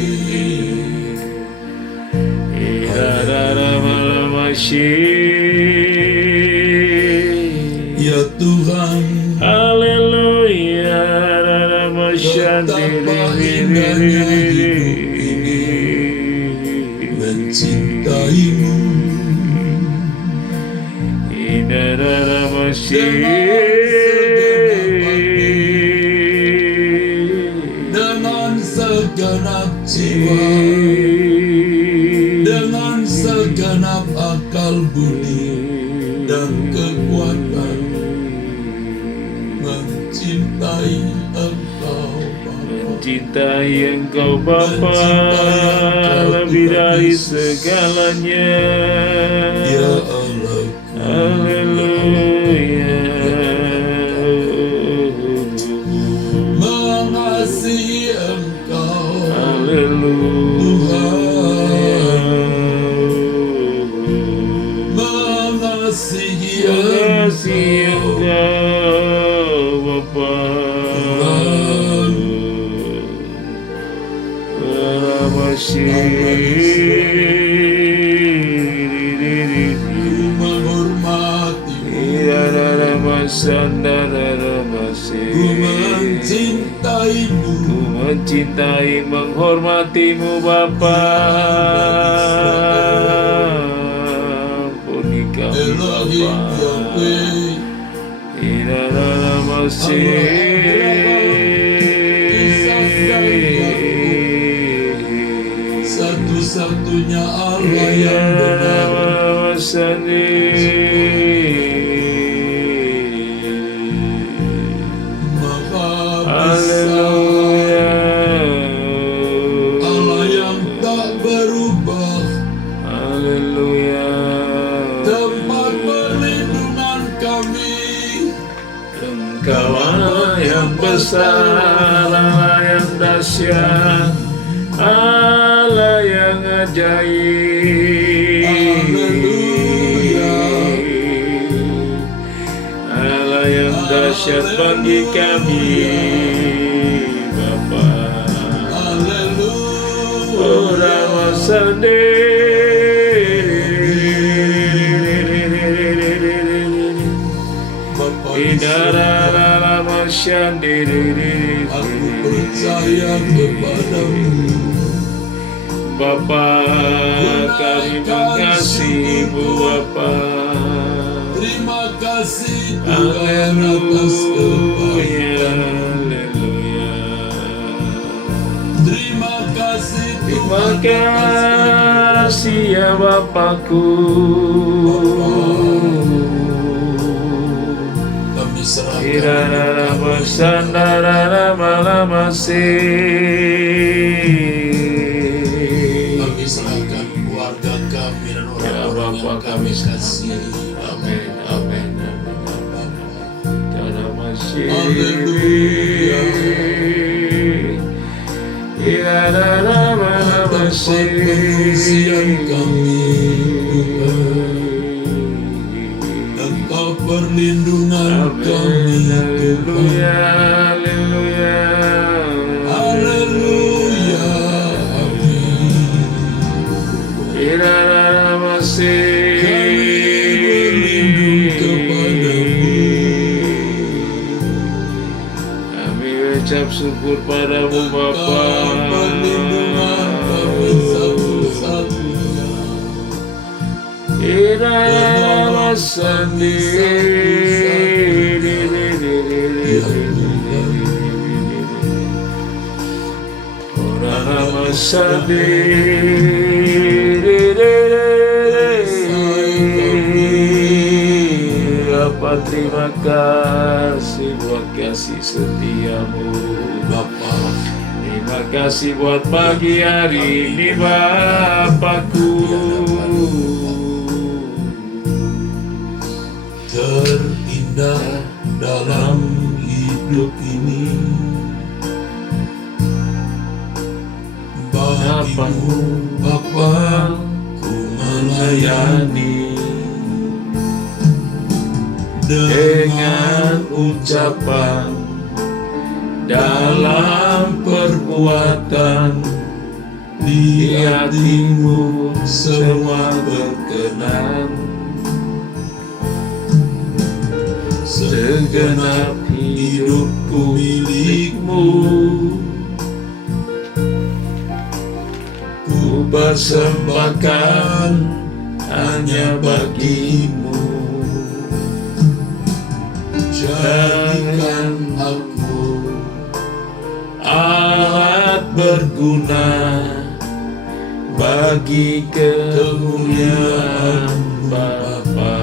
Ya Tuhan, Haleluya, betapa indahnya hidup ini mencintaimu. Dengan segenap jiwa, dengan segenap akal budi dan kekuatan, mencintai Engkau Bapa. Mencintai Engkau Bapa lebih dari segalanya. Ya Allah, Haleluya, mengasihi Engkau Haleluya, mengasihi kasih Engkau Engkau Bapa. Ku mencintaimu, Ku mencintai menghormatimu Bapa. Ampuni kami Elohim Bapa. satu-satunya Allah yang benar. Maha besar, Allah yang tak berubah, tempat perlindungan kami. Engkau Allah yang besar, Allah yang dahsyat, Allah yang ajaib. Haleluya. Allah yang dahsyat bagi kami Bapa. Haleluya. Ora Bapa di surga, aku percaya kepadamu. Bapa, kami mengasihimu Bapa. Terima kasih Tuhan atas kebaikan. Haleluya. Terima kasih Terima Tuhan atas kasih ya Bapakku. kami serahkan Irara bersandara malamasi. kami serahkan keluarga kami dan orang-orang Bapa yang kami kasih. Amin, amin, amin. Cara masih. Haleluya. Irara Tempat malamasi. pengungsian kami Tuhan, Engkau perlindungan kami Tuhan. Haleluya, haleluya. Haleluya. Amin. Irara masih. Kami berlindung kepadamu. Kami ucap syukur padamu Bapa. Engkau perlindungan kami satu-satunya. Irama sendiri. Irama sendiri. Bapa, terima kasih buat kasih setiamu Bapa. Terima kasih buat pagi hari ini Bapakku. Terindah dalam hidup ini bagimu Bapa ku melayani dengan ucapan dalam perbuatan di hatimu semua berkenan. Segenap hidupku milikmu, ku persembahkan hanya bagimu. Jadikan aku alat berguna bagi kemuliaan Bapa.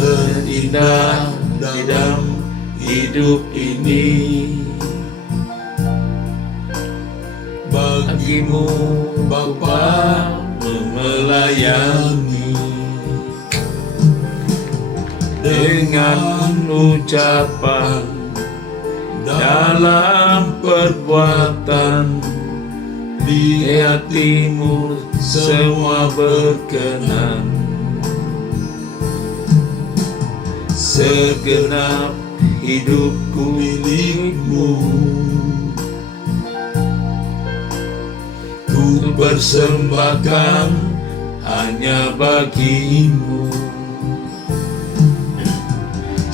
Terindah dalam hidup ini bagimu Bapa melayani dengan ucapan dalam perbuatan di hatimu semua berkenan. Segenap hidupku milikmu, ku persembahkan hanya bagimu.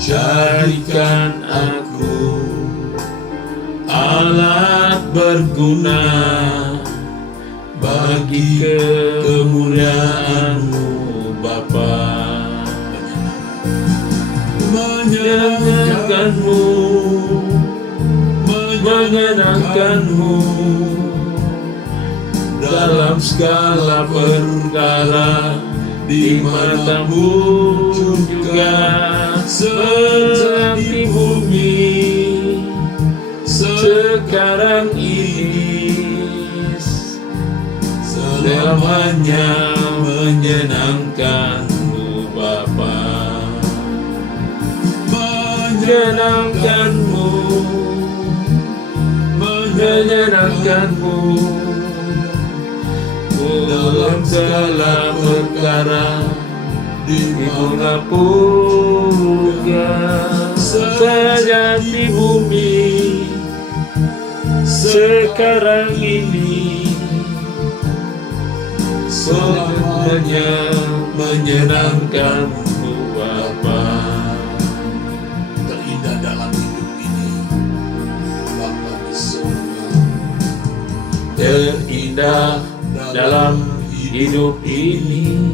Jadikan aku alat berguna bagi kemuliaan-Mu Bapa. Menyenangkan-Mu, menyenangkan-Mu dalam segala perkara di mata-Mu juga seperti bumi sekarang ini selamanya menyenangkan-Mu Bapa. Menyenangkan-Mu, menyenangkan-Mu dalam segala perkara dimanapun saja di bumi sekarang ini selamanya menyenangkan-Mu Bapa. Terindah dalam hidup ini Bapa di surga. Terindah dalam hidup ini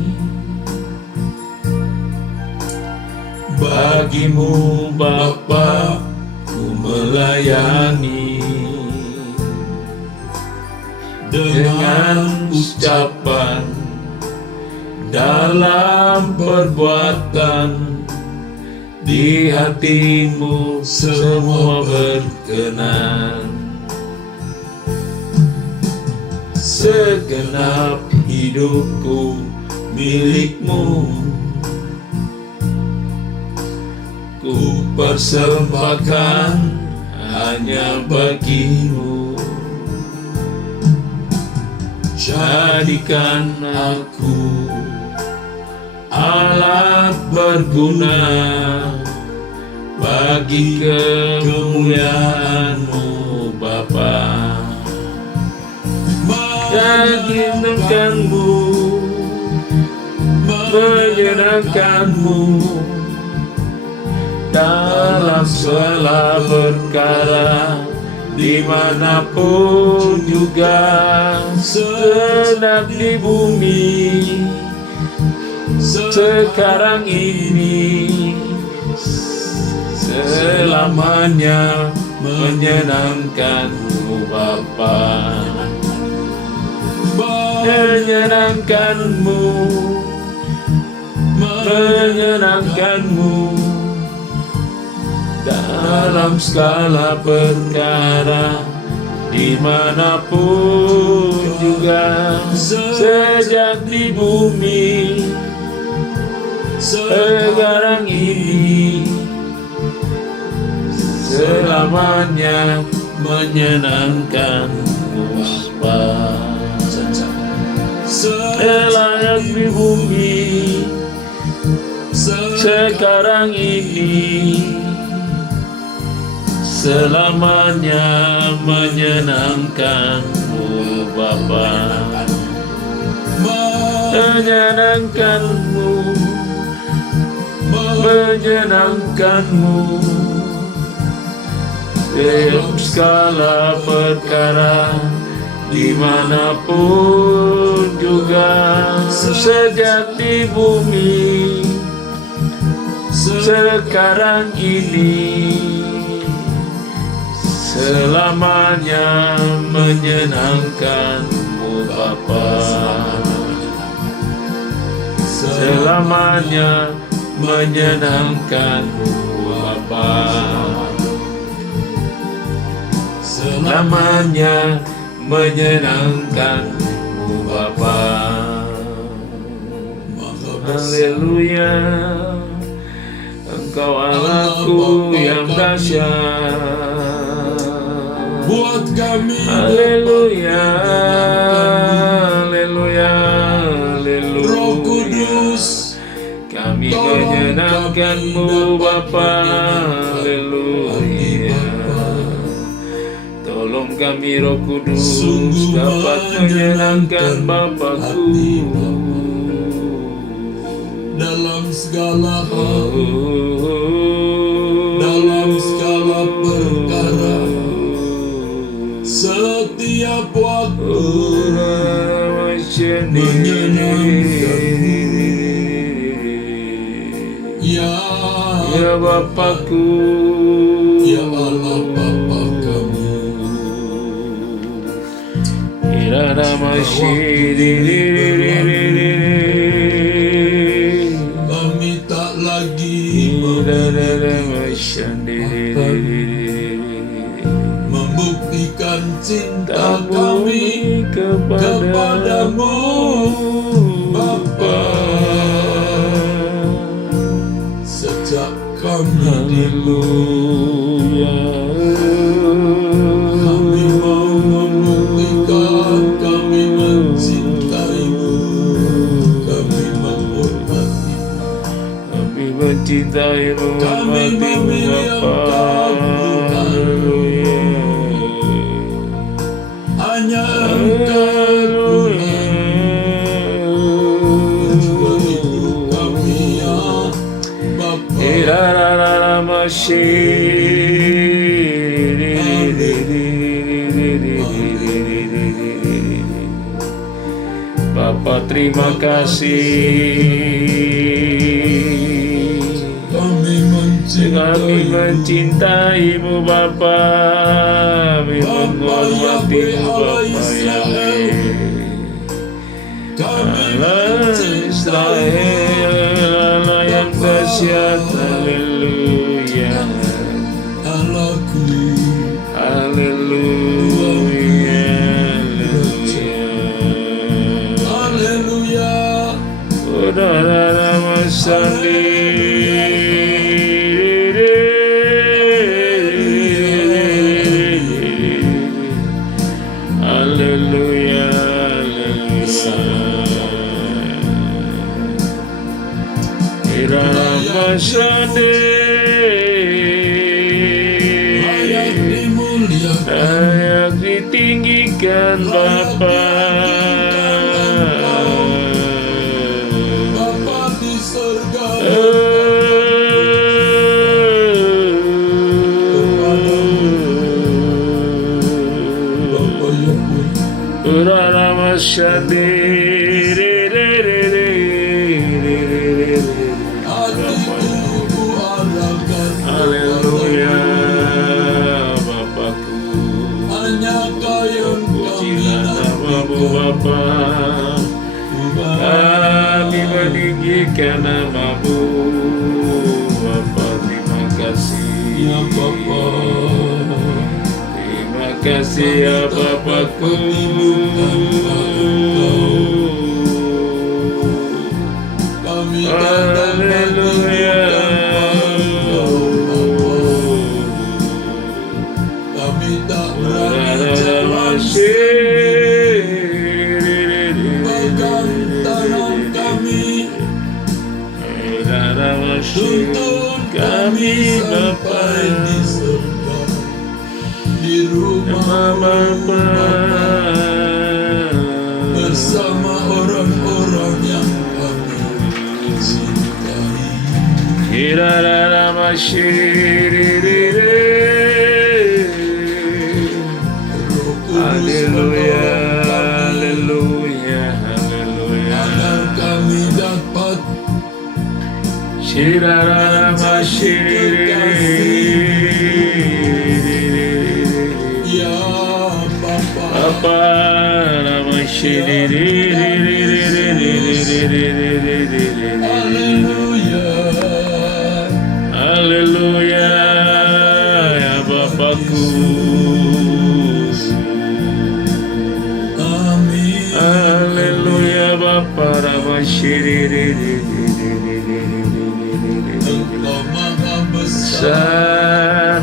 bagimu Bapa ku melayani dengan ucapan dalam perbuatan di hatimu semua berkenan. Segenap hidupku milikmu, ku persembahkan hanya bagimu. Jadikan aku alat berguna bagi kemuliaan-Mu Bapa. Menyenangkan-Mu, menyenangkan-Mu dalam segala perkara dimanapun juga, sedang di bumi, sekarang ini, selamanya menyenangkanmu Bapa, menyenangkanmu, menyenangkanmu dalam segala perkara, dimanapun juga, sejak di bumi, sekarang ini, selamanya menyenangkanmu Bapa. Selayak di bumi, sekarang ini, selamanya menyenangkanmu Bapa, menyenangkanmu, menyenangkanmu dalam segala perkara, dimanapun juga, sejak di bumi, sekarang ini, selamanya menyenangkanmu Bapa, selamanya menyenangkanmu Bapa, selamanya menyenangkanmu Bapa. Haleluya, Engkau Allahku yang dahsyat buat kami. Haleluya, haleluya, haleluya. Roh Kudus, kami menyenangkanmu Bapa. Haleluya. Tolong kami Roh Kudus dapat menyenangkan Bapakku dalam segala hal, dalam segala perkara, setiap waktu menyenangkanmu. Ya Bapakku, ya Allah Bapa kami. Kami tak lagi membuktikan cinta kami kepadamu Bapa. Sejak kami Haleluya, kami mau membuktikan kami mencintaimu, kami menghormatimu, kami mencintaimu, kami memilih Engkau Tuhan. Hanya Engkau Tuhan, tujuan hidup kami ya Bapa. Bapa, terima kasih. Kami mencintaimu Bapa, kami menghormatimu Bapa Yahweh. Allah Israel, Allah yang dahsyat. Haleluya, Allahku, haleluya, haleluya, haleluya. Udara masali. Haleluya, haleluya. Irama Sade, Layak dimuliakan, layak ditinggikan Bapa. Bapa di surga. ya Bapa. Terima kasih ya Bapakku. Kami datang Haleluya. kami tak berani jalan pegang tangan kami, tuntun kami sampai di surga, di rumah Bapa, bersama orang-orang yang kami cintai. Haleluya, haleluya, haleluya. Agar kami dapat ya Bapa. Haleluya. Haleluya, ya Bapakku. Amin. Haleluya, Bapa Engkau maha besar, besar.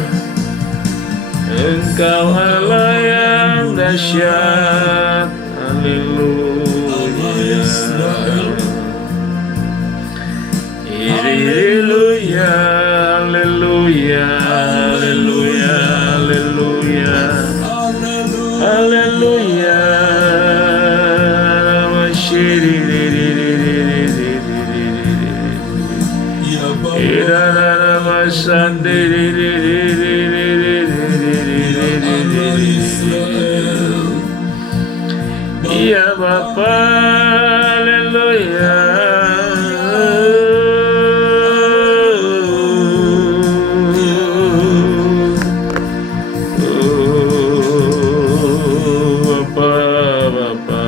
Engkau Allah yang dahsyat. Allah Israel. Haleluya, haleluya, haleluya, haleluya, haleluya. Ya Bapa, Allah Israel. Ya Bapa, haleluya. Bapa, Bapa.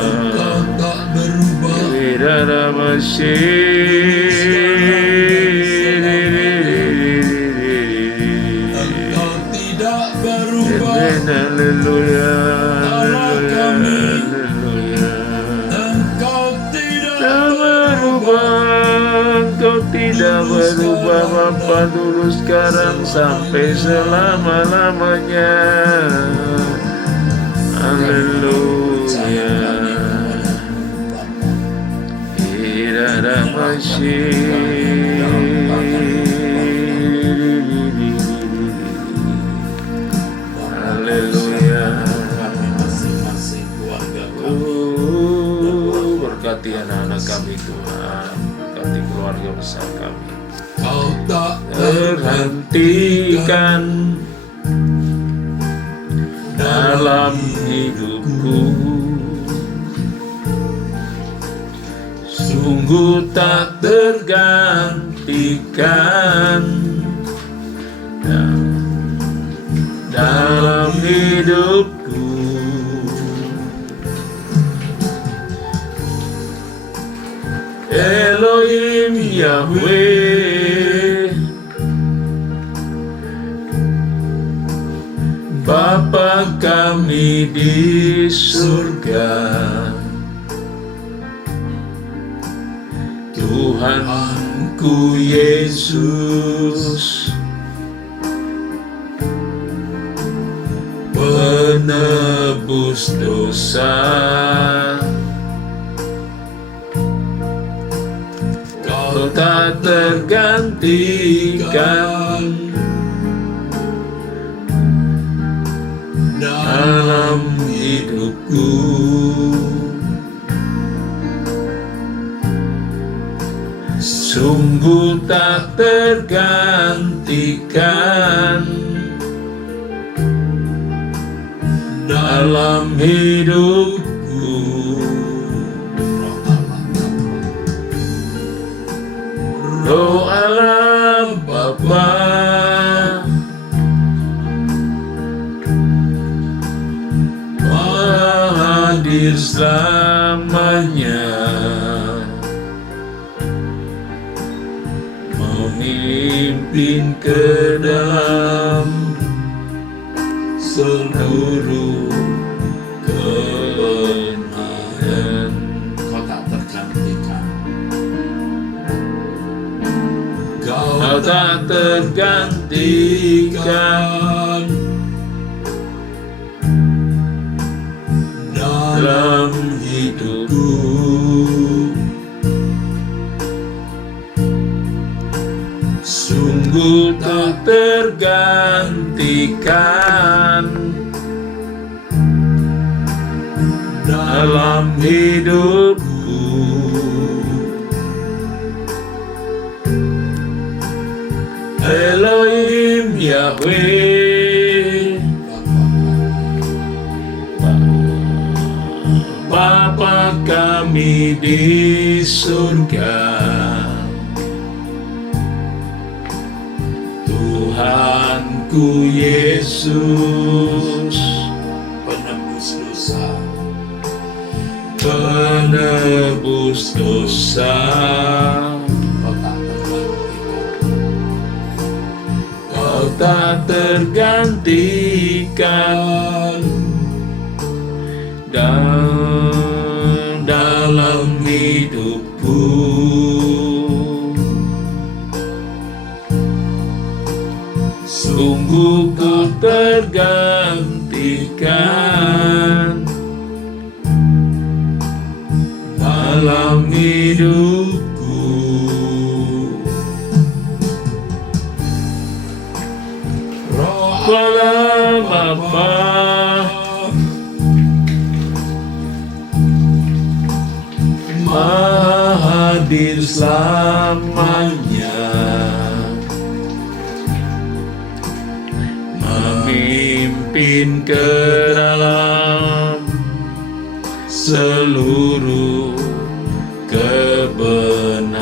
Engkau tak berubah. Engkau tidak berubah. Haleluya, Allah kami. haleluya. Engkau tidak Tak berubah, Engkau tidak berubah Bapa, dulu sekarang sampai selama-lamanya. Haleluya. Tidak Haleluya. kami masing-masing keluarga kami. Berkati anak-anak kami Tuhan, berkati keluarga besar kami. Kau tak Terhentikan dalam hidupku, sungguh tak tergantikan dalam hidupku. Elohim Yahweh, Bapa kami di surga, Tuhanku Yesus, penebus dosa. Kau tak tergantikan dalam hidupku. Sungguh tak tergantikan dalam hidupku. Roh Allah Bapa, hadir selamanya, memimpin pimpin ke dalam seluruh kebenaran. Kau tak tergantikan, kau tak tergantikan dalam hidupku. Sungguh tak tergantikan dalam hidupku. Elohim Yahweh, Bapa kami di surga, Tuhanku Yesus, penebus dosa, penebus dosa. Kau tak tergantikan dalam hidupku. Sungguh ku tergantikan dalam hidupku. Roh Allah Bapa, Maha hadir selamanya, memimpin ke dalam seluruh kebenaran.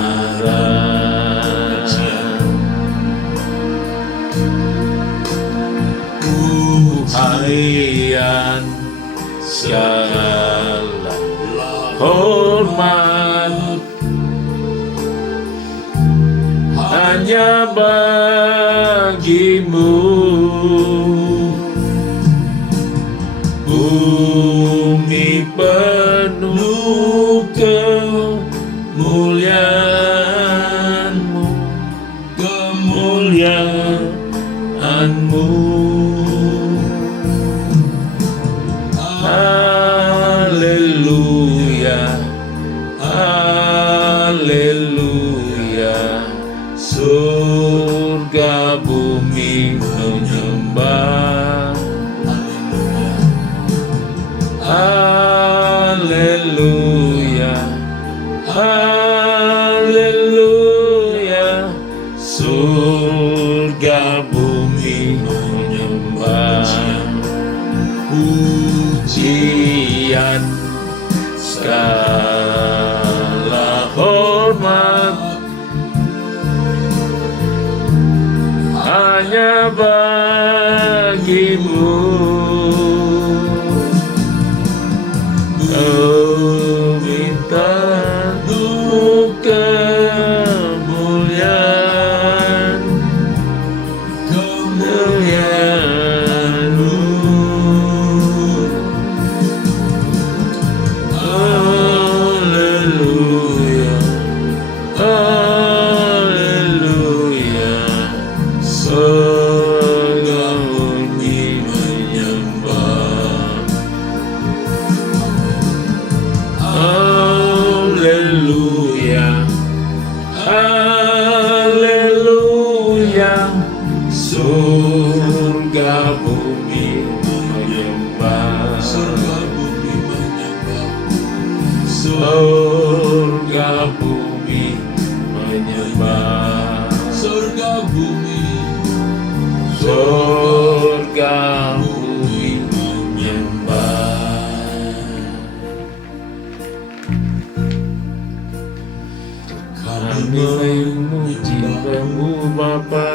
Tuhan segala hormat hanya bagimu. Bumi penuh kemuliaan-Mu, kemuliaan-Mu. Haleluya, haleluya, surga bumi menyembah. Haleluya, haleluya, surga bumi menyembah. Pujian segala hormat hanya bagimu. Minta kemuliaan, kemuliaan-Mu. Haleluya, haleluya, segala bumi menyembah. Haleluya, haleluya, surga bumi menyembah. Surga bumi menyembah. Surga bumi menyembah. Surga bumi, surga bumi menyembah. Kami memuji-Mu Bapa,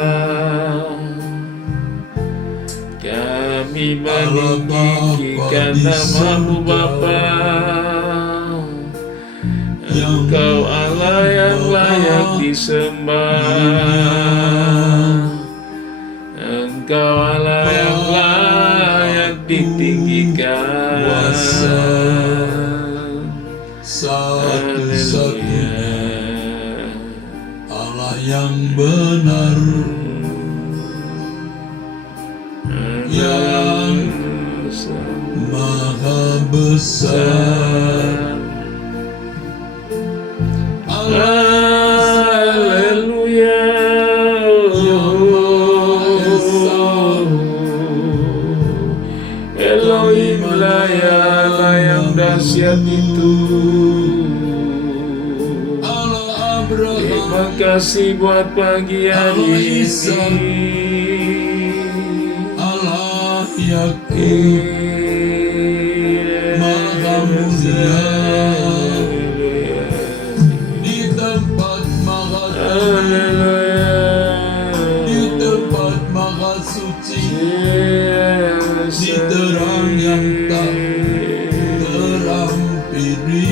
kami meninggikan nama-Mu Bapa. Engkau Allah yang layak disembah. Engkau Allah yang layak ditinggikan. Satu-satunya Allah yang benar, yang maha besar. Haleluya. Elohim lah ya Allah yang dahsyat itu. Terima kasih buat pagi hari ini. Allah Yakub maha mulia di tempat maha tinggi, di tempat maha suci, di terang yang tak terampiri.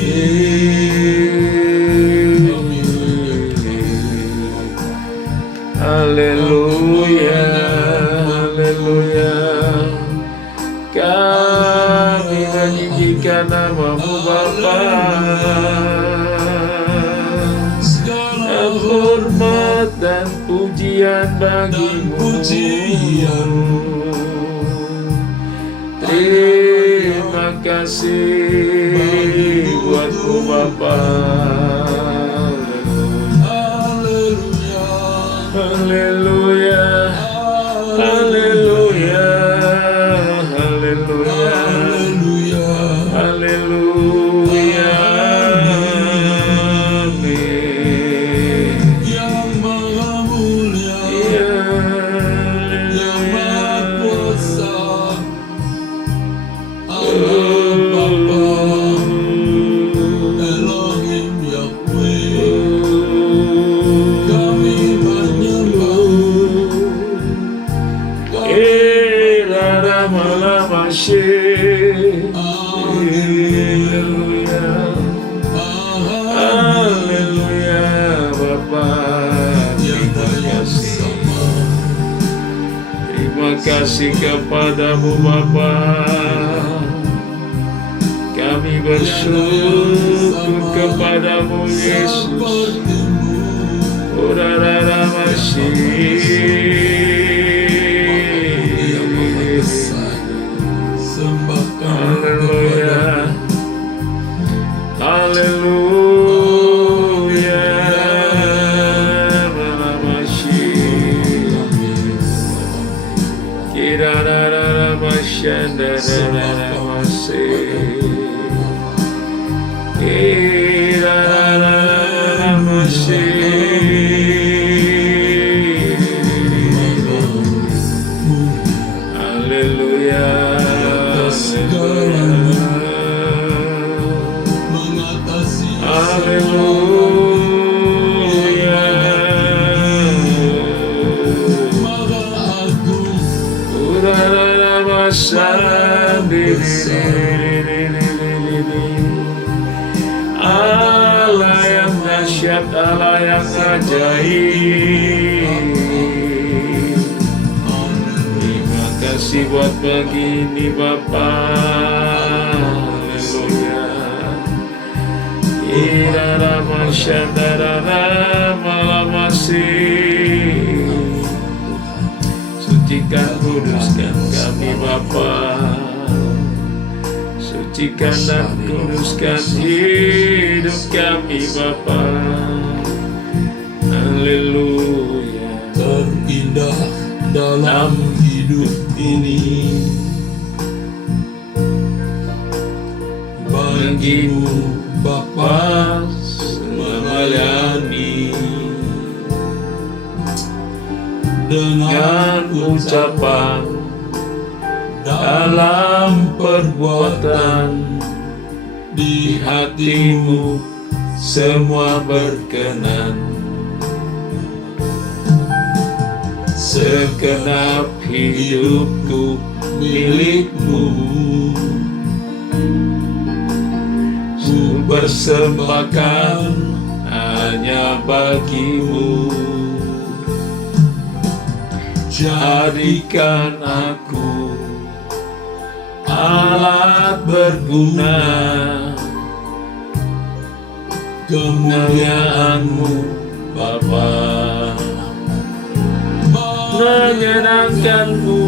Haleluya, haleluya. Kami meninggikan nama-Mu Bapa. Hormat dan pujian bagi-Mu. Terima kasih buat-Mu Bapa. Haleluya, haleluya, haleluya, haleluya, amin. Yang maha mulia, yang maha kuasa, Allah Bapa, Elohim Yahweh, kami haleluya, haleluya, Bapa. Terima kasih kepadamu Bapa. Kami bersyukur kepadamu Yesus. Urara masih. Haleluya, haleluya, kirara masyandara masih, kirara masih. Haleluya. Haleluya, maha agung, urara masandi, Allah yang dahsyat, Allah yang ajaib. Terima kasih buat pagi ini Bapa. Irara masyandara malamasi. Sucikan kuduskan kami Bapa. Sucikan dan kuduskan hidup kami Bapa. Haleluya. terindah dalam hidup ini bagimu Bapa melayani dengan ucapan dalam perbuatan di hatimu semua berkenan. Segenap hidupku milikmu, ku persembahkan hanya bagimu. Jadikan aku alat berguna, kemuliaan-Mu Bapa, menyenangkan-Mu,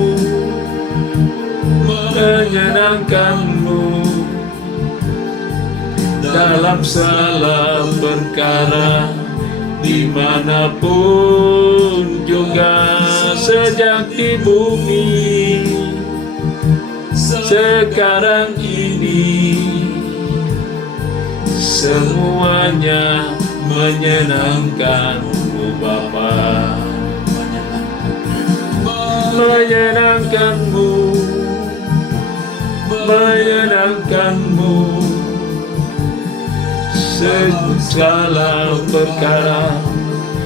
menyenangkan-Mu dalam segala perkara, dimanapun juga, sejak di bumi, sekarang ini, semuanya menyenangkan-Mu Bapa, menyenangkan-Mu, menyenangkan-Mu, segala perkara,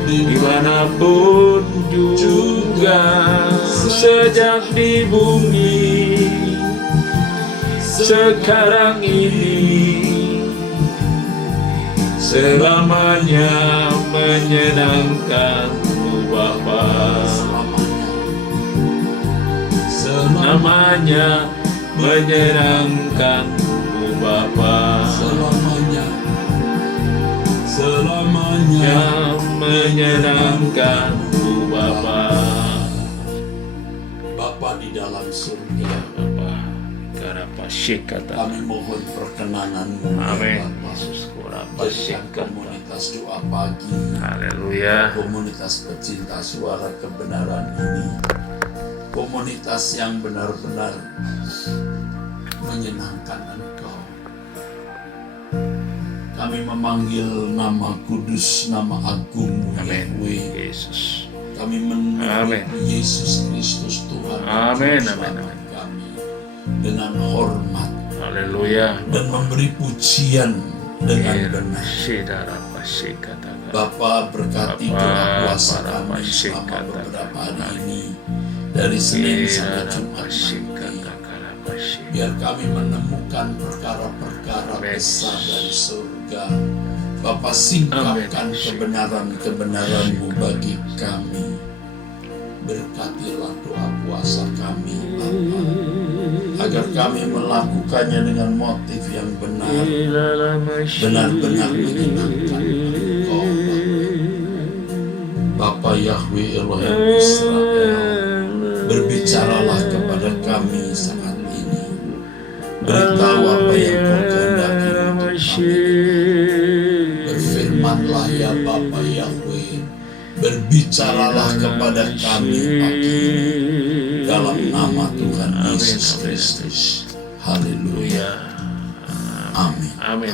dimanapun juga, sejak di bumi, sekarang ini, selamanya menyenangkan-Mu Bapa, selamanya menyenangkan-Mu Bapa, selamanya menyenangkan-Mu Bapa. Bapa di dalam surga, Bapa, kami mohon perkenanan-Mu. Amin. Berikan komunitas doa pagi, Haleluya. komunitas pecinta suara kebenaran ini, komunitas yang benar-benar menyenangkan Engkau. Kami memanggil nama kudus, nama agung Yahweh. Yesus. Kami menyebut Yesus Kristus Tuhan. Amin. Kami dengan hormat. Haleluya. Dan memberi pujian dengan benar. Bapa, berkati doa puasa kami selama beberapa hari ini, dari Senin sampai Jumat nanti. Biar kami menemukan perkara-perkara besar dari surga. Bapa, singkapkan kebenaran-kebenaran-Mu bagi kami. Berkatilah doa puasa kami, Bapa, agar kami melakukannya dengan motif yang benar, benar-benar menyenangkan Engkau, Bapa Yahweh Elohim Israel. Berbicaralah kepada kami saat ini. Beritahu apa yang Kau kehendaki untuk kami. Berfirmanlah ya Bapa Yahweh. Berbicaralah kepada kami pagi ini, dalam nama Tuhan Yesus Kristus. Haleluya. Amin. Amin.